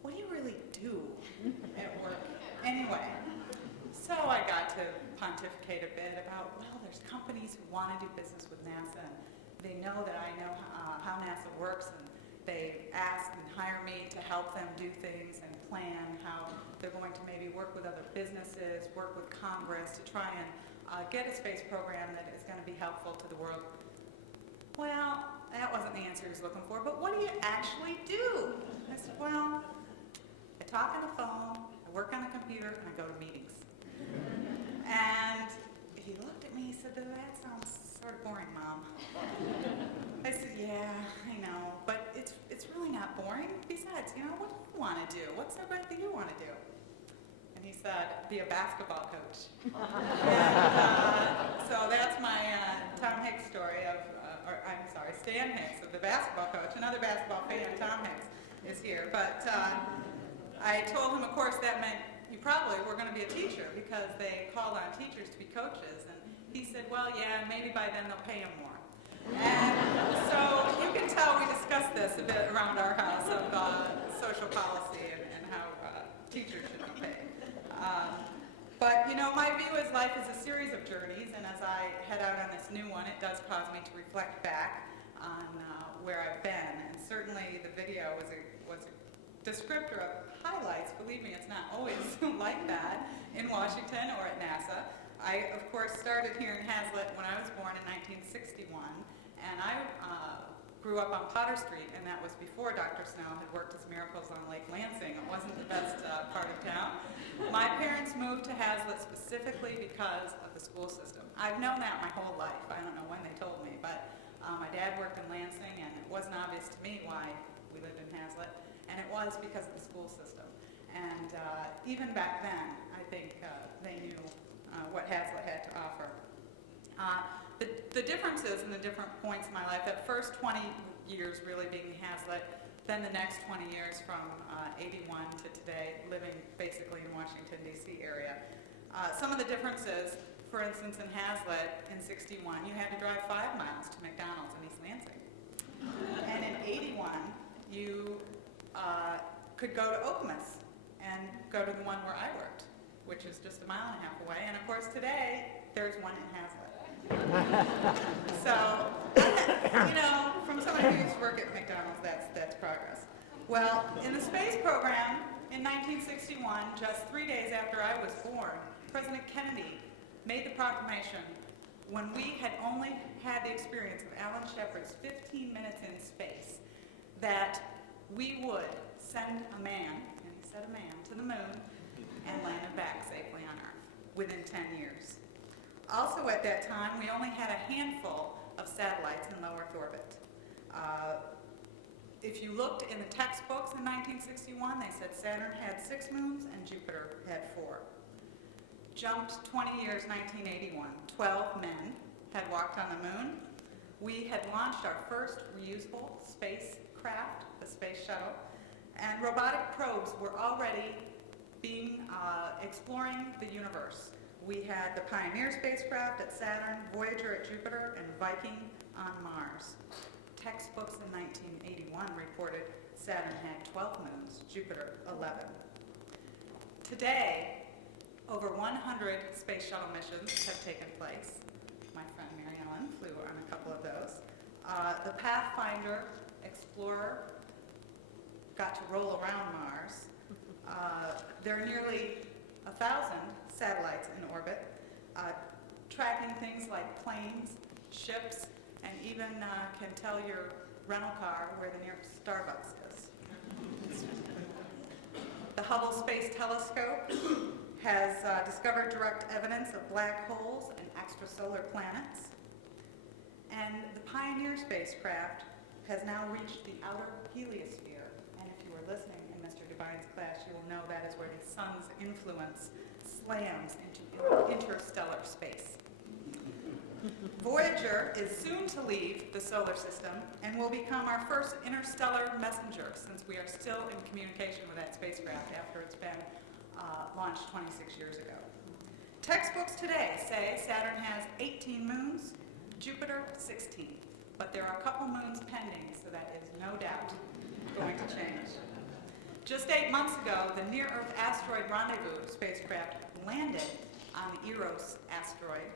what do you really do at work anyway? So I got to pontificate a bit about, well, there's companies who want to do business with NASA, and they know that I know how NASA works, and they ask and hire me to help them do things and plan how they're going to maybe work with other businesses, work with Congress to try and get a space program that is going to be helpful to the world. Well, that wasn't the answer he was looking for, but what do you actually do? I said, well, I talk on the phone, I work on the computer, and I go to meetings. And he looked at me, he said, that sounds sort of boring, Mom. I said, yeah, I know, but it's really not boring. Besides, you know, what do you want to do? What's so great that you want to do? And he said, be a basketball coach. And, so that's my Tom Hicks story of, Stan Hicks of the basketball coach. Another basketball fan, Tom Hicks, is here. But I told him, of course, that meant you probably were going to be a teacher because they call on teachers to be coaches. And he said, well, yeah, maybe by then they'll pay him more. And so you can tell we discussed this a bit around our house of social policy and how teachers should be paid. But, you know, my view is life is a series of journeys, and as I head out on this new one, it does cause me to reflect back on where I've been. And certainly the video was a descriptor of highlights. Believe me, it's not always like that in Washington or at NASA. I, of course, started here in Hazlitt when I was born in 1961, and I grew up on Potter Street, and that was before Dr. Snell had worked his miracles on Lake Lansing. It wasn't the best part of town. My parents moved to Hazlitt specifically because of the school system. I've known that my whole life. I don't know when they told me, but my dad worked in Lansing, and it wasn't obvious to me why we lived in Hazlitt, and it was because of the school system. And even back then, I think they knew what Hazlitt had to offer. The differences in the different points in my life, that first 20 years really being Hazlitt, then the next 20 years from 81 to today, living basically in Washington, D.C. area. Some of the differences, for instance, in Hazlet in 61, you had to drive 5 miles to McDonald's in East Lansing. And in 81, you could go to Okemos and go to the one where I worked, which is just 1.5 miles away. And of course today, there's one in Hazlet. So, you know, from somebody who used to work at McDonald's, that's progress. Well, in the space program in 1961, just 3 days after I was born, President Kennedy made the proclamation when we had only had the experience of Alan Shepard's 15 minutes in space, that we would send a man, and he said a man, to the moon and land him back safely on Earth within 10 years. Also at that time, we only had a handful of satellites in low Earth orbit. If you looked in the textbooks in 1961, they said Saturn had 6 moons and Jupiter had 4. Jumped 20 years, 1981, 12 men had walked on the moon. We had launched our first reusable spacecraft, the Space Shuttle, and robotic probes were already exploring the universe. We had the Pioneer spacecraft at Saturn, Voyager at Jupiter, and Viking on Mars. Textbooks in 1981 reported Saturn had 12 moons, Jupiter 11. Today, over 100 space shuttle missions have taken place. My friend Mary Ellen flew on a couple of those. The Pathfinder Explorer got to roll around Mars. There are nearly 1,000 satellites in orbit, tracking things like planes, ships, and even can tell your rental car where the nearest Starbucks is. The Hubble Space Telescope has discovered direct evidence of black holes and extrasolar planets. And the Pioneer spacecraft has now reached the outer heliosphere. And if you were listening in Mr. Devine's class, you will know that is where the sun's influence slams into interstellar space. Voyager is soon to leave the solar system and will become our first interstellar messenger, since we are still in communication with that spacecraft after it's been launched 26 years ago. Textbooks today say Saturn has 18 moons, Jupiter 16, but there are a couple moons pending, so that is no doubt going to change. Just 8 months ago, the Near-Earth Asteroid Rendezvous spacecraft landed on the Eros asteroid,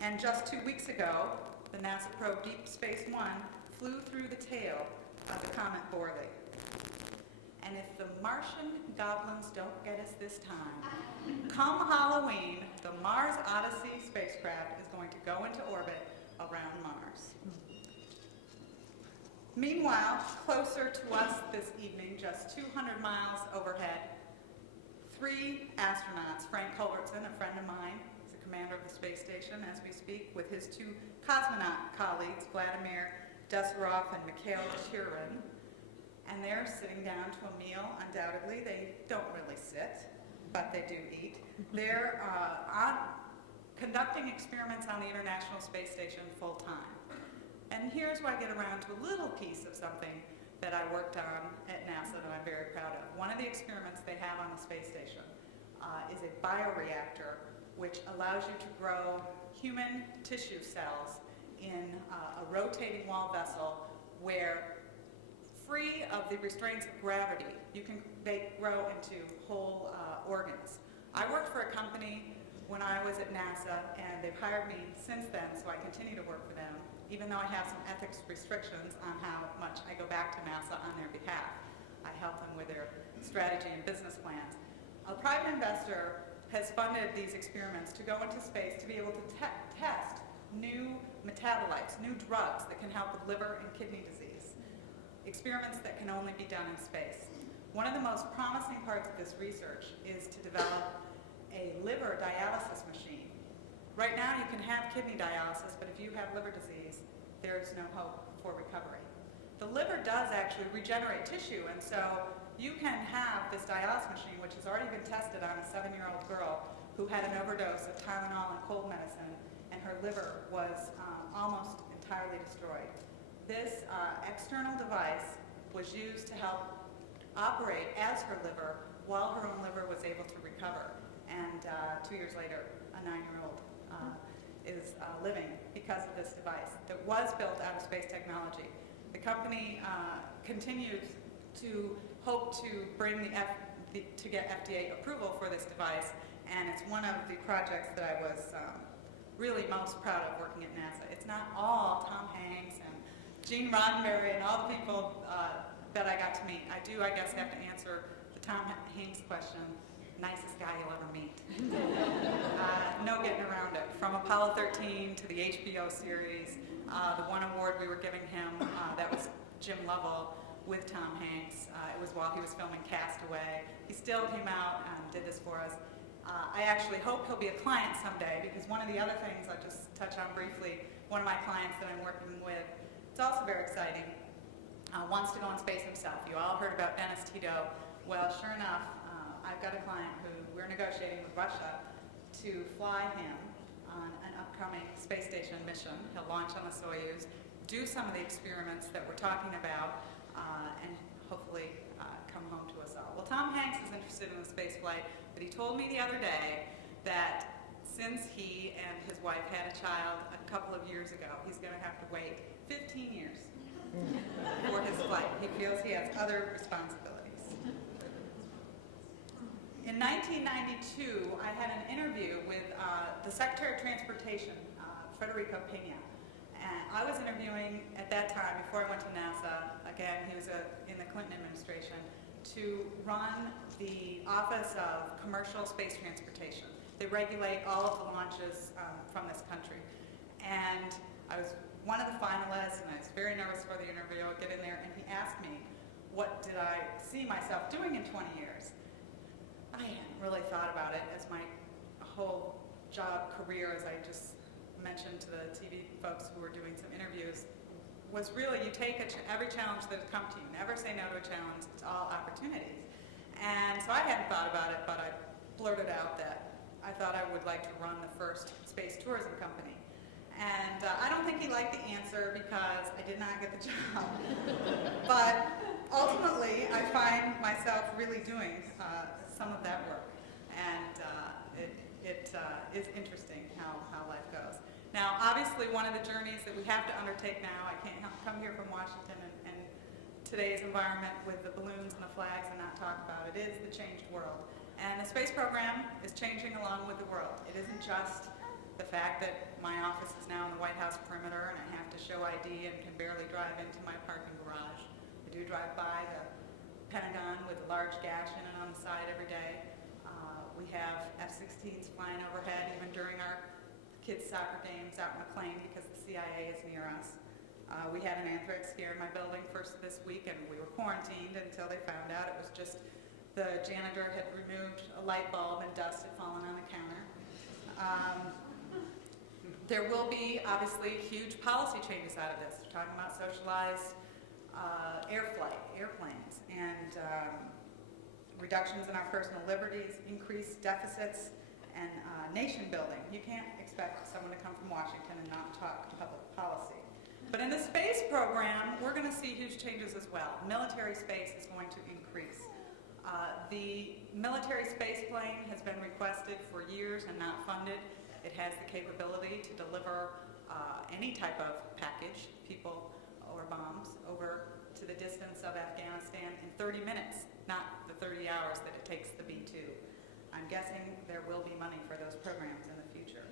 and just 2 weeks ago, the NASA probe Deep Space One flew through the tail of the comet Borley. And if the Martian goblins don't get us this time, come Halloween, the Mars Odyssey spacecraft is going to go into orbit around Mars. Meanwhile, closer to us this evening, just 200 miles overhead, 3 astronauts, Frank Culbertson, a friend of mine, is the commander of the space station as we speak, with his 2 cosmonaut colleagues, Vladimir Desarov and Mikhail Shirin. And they're sitting down to a meal, undoubtedly. They don't really sit, but they do eat. They're conducting experiments on the International Space Station full time. And here's where I get around to a little piece of something that I worked on at NASA that I'm very proud of. One of the experiments they have on the space station is a bioreactor which allows you to grow human tissue cells in a rotating wall vessel where, free of the restraints of gravity, they grow into whole organs. I worked for a company when I was at NASA, and they've hired me since then, so I continue to work for them, even though I have some ethics restrictions on how much I go back to NASA on their behalf. I help them with their strategy and business plans. A private investor has funded these experiments to go into space to be able to test new metabolites, new drugs that can help with liver and kidney disease. Experiments that can only be done in space. One of the most promising parts of this research is to develop a liver dialysis machine. Right now you can have kidney dialysis, but if you have liver disease, there's no hope for recovery. The liver does actually regenerate tissue, and so you can have this dialysis machine, which has already been tested on a 7-year-old girl who had an overdose of Tylenol and cold medicine, and her liver was almost entirely destroyed. This external device was used to help operate as her liver while her own liver was able to recover. And 2 years later, a 9-year-old is living because of this device that was built out of space technology. The company continues to hope to bring to get FDA approval for this device, and it's one of the projects that I was really most proud of working at NASA. It's not all Tom Hanks and Gene Roddenberry and all the people that I got to meet. I do, I guess, have to answer the Tom Hanks question, nicest guy you'll ever meet. No getting around it. From Apollo 13 to the HBO series, the one award we were giving him, that was Jim Lovell with Tom Hanks. It was while he was filming Castaway. He still came out and did this for us. I actually hope he'll be a client someday, because one of the other things I'll just touch on briefly, one of my clients that I'm working with, it's also very exciting, wants to go in space himself. You all heard about Dennis Tito. Well, sure enough, I've got a client who we're negotiating with Russia to fly him on an upcoming space station mission. He'll launch on the Soyuz, do some of the experiments that we're talking about, and hopefully come home to us all. Well, Tom Hanks is interested in the space flight, but he told me the other day that since he and his wife had a child a couple of years ago, he's going to have to wait 15 years for his flight. He feels he has other responsibilities. In 1992, I had an interview with the Secretary of Transportation, Federico Pena. And I was interviewing at that time, before I went to NASA, again, he was in the Clinton administration, to run the Office of Commercial Space Transportation. They regulate all of the launches from this country. And I was one of the finalists, and I was very nervous for the interview. I'd get in there, and he asked me, what did I see myself doing in 20 years? I hadn't really thought about it as my whole job career, as I just mentioned to the TV folks who were doing some interviews, was really you take every challenge that has come to you. Never say no to a challenge. It's all opportunities. And so I hadn't thought about it, but I blurted out that I thought I would like to run the first space tourism company. And I don't think he liked the answer because I did not get the job. But ultimately, I find myself really doing some of that work. And it is interesting how life goes. Now, obviously, one of the journeys that we have to undertake now, I can't come here from Washington and today's environment with the balloons and the flags and not talk about it, is the changed world. And the space program is changing along with the world. It isn't just the fact that my office is now in the White House perimeter and I have to show ID and can barely drive into my parking garage. I do drive by the Pentagon with a large gash in it on the side every day. We have F-16s flying overhead even during our kids' soccer games out in McLean because the CIA is near us. We had an anthrax scare in my building first this week, and we were quarantined until they found out it was just the janitor had removed a light bulb and dust had fallen on the counter. There will be, obviously, huge policy changes out of this. We're talking about socialized airplanes, and reductions in our personal liberties, increased deficits, and nation building. You can't expect someone to come from Washington and not talk public policy. But in the space program, we're going to see huge changes as well. Military space is going to increase. The military space plane has been requested for years and not funded. It has the capability to deliver any type of package, people or bombs, over to the distance of Afghanistan in 30 minutes, not the 30 hours that it takes the B-2. I'm guessing there will be money for those programs in the future.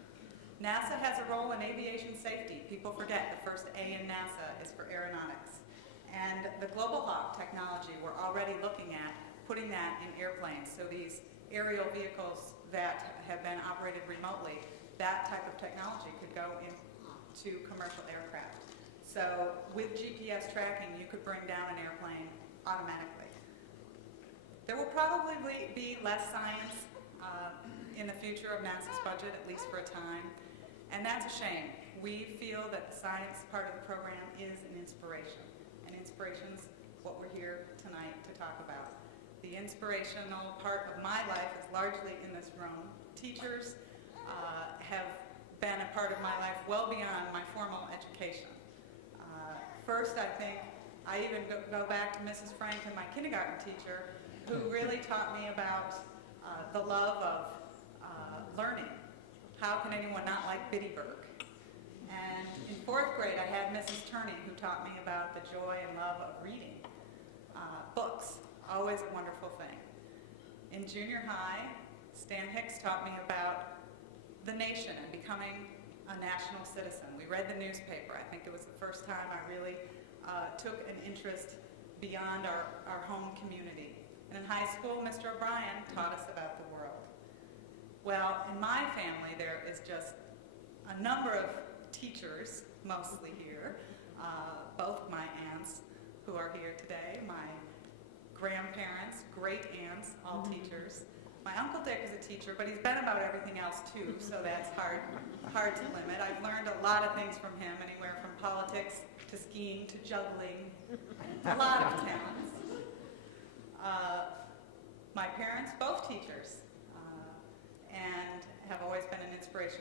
NASA has a role in aviation safety. People forget the first A in NASA is for aeronautics. And the Global Hawk technology, we're already looking at putting that in airplanes. So these aerial vehicles that have been operated remotely, that type of technology could go into commercial aircraft. So with GPS tracking, you could bring down an airplane automatically. There will probably be less science in the future of NASA's budget, at least for a time, and that's a shame. We feel that the science part of the program is an inspiration, and inspiration's what we're here tonight to talk about. The inspirational part of my life is largely in this room. Teachers have been a part of my life well beyond my formal education. First, I think I even go back to Mrs. Franklin, my kindergarten teacher, who really taught me about the love of learning. How can anyone not like Biddy Burke? And in 4th grade, I had Mrs. Turney, who taught me about the joy and love of reading. Books, always a wonderful thing. In junior high, Stan Hicks taught me about the nation and becoming a national citizen. We read the newspaper. I think it was the first time I really took an interest beyond our home community. And in high school, Mr. O'Brien taught us about the world. Well, in my family, there is just a number of teachers, mostly here, both my aunts who are here today, my grandparents, great aunts, all teachers. My Uncle Dick is a teacher, but he's been about everything else too, so that's hard to limit. I've learned a lot of things from him, anywhere from politics to skiing to juggling, a lot of talents. My parents, both teachers, and have always been an inspiration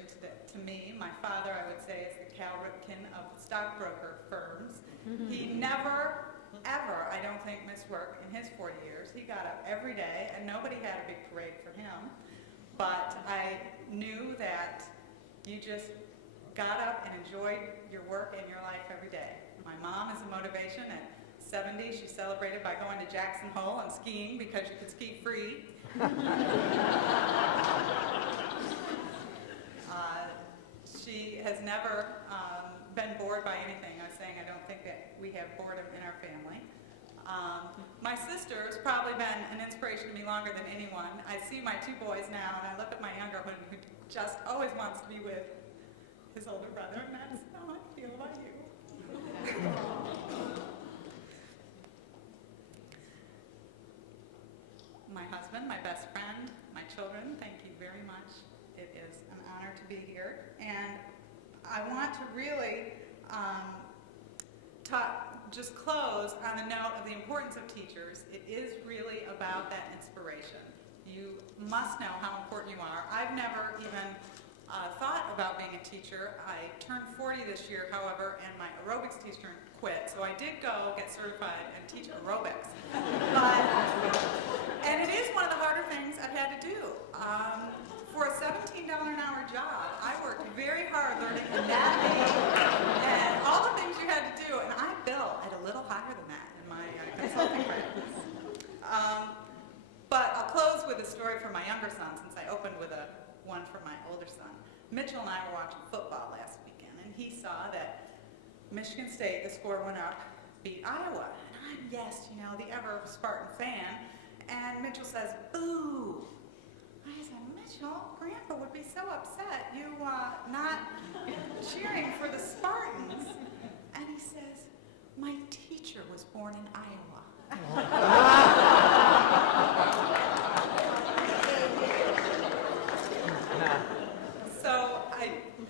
to me. My father, I would say, is the Cal Ripken of stockbroker firms. He never, ever, I don't think, missed work in his 40 years. He got up every day, and nobody had a big parade for him. But I knew that you just got up and enjoyed your work and your life every day. My mom is a motivation. At 70, she celebrated by going to Jackson Hole and skiing because you could ski free. She has never been bored by anything. I was saying I don't think that we have boredom in our family. My sister has probably been an inspiration to me longer than anyone. I see my 2 boys now, and I look at my younger one who just always wants to be with his older brother, and that's how I feel about you. My husband, my best friend, my children, thank you very much. It is an honor to be here. And I want to really just close on the note of the importance of teachers. It is really about that inspiration. You must know how important you are. I've never even thought about being a teacher. I turned 40 this year, however, and my aerobics teacher quit. So I did go get certified and teach aerobics. And it is one of the harder things I've had to do. For a $17 an hour job, I worked very hard learning anatomy and all the things you had to do, and I bill at a little higher than that in my consulting practice. But I'll close with a story from my younger son, since I opened with one from my older son. Mitchell and I were watching football last weekend, and he saw that Michigan State, the score went up, beat Iowa. And I'm, yes, you know, the ever Spartan fan, and Mitchell says, boo. I said, Mitchell, Grandpa would be so upset you not cheering for the Spartans. And he says, my teacher was born in Iowa. So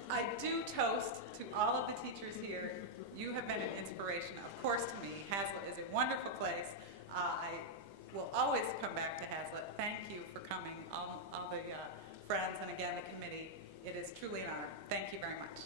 I do toast to all of the teachers here. You have been an inspiration, of course, to me. Hazlitt is a wonderful place. I will always come back to Hazlitt. Thank you for coming, all the friends, and again, the committee. It is truly an honor. Thank you very much.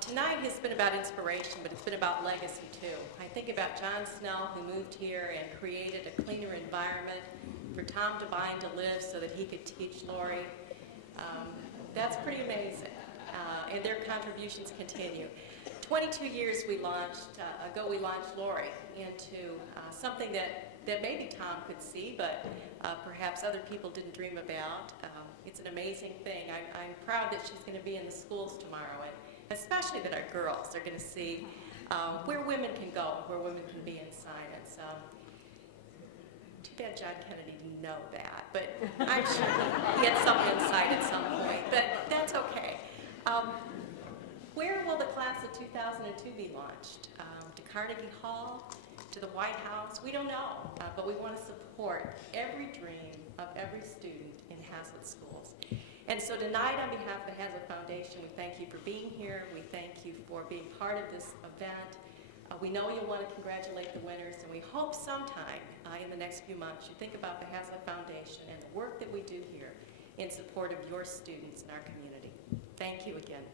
Tonight has been about inspiration, but it's been about legacy too. I think about John Snell, who moved here and created a cleaner environment for Tom Devine to live so that he could teach Lori. That's pretty amazing, and their contributions continue. 22 years ago we launched Lori into something that maybe Tom could see, but perhaps other people didn't dream about. It's an amazing thing. I'm proud that she's going to be in the schools tomorrow, and especially that our girls are going to see where women can go, where women can be in science. Too bad John Kennedy didn't know that, but I'm sure he had some insight at some point, but that's okay. Where will the class of 2002 be launched? To Carnegie Hall, to the White House. We don't know, but we want to support every dream of every student in Hazlet schools. And so tonight, on behalf of the Hazlet Foundation, we thank you for being here. We thank you for being part of this event. We know you'll want to congratulate the winners, and we hope sometime in the next few months you think about the Hazlet Foundation and the work that we do here in support of your students in our community. Thank you again.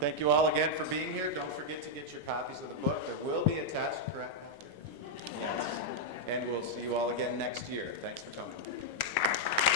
Thank you all again for being here. Don't forget to get your copies of the book. There will be attached, correct? Yes. And we'll see you all again next year. Thanks for coming.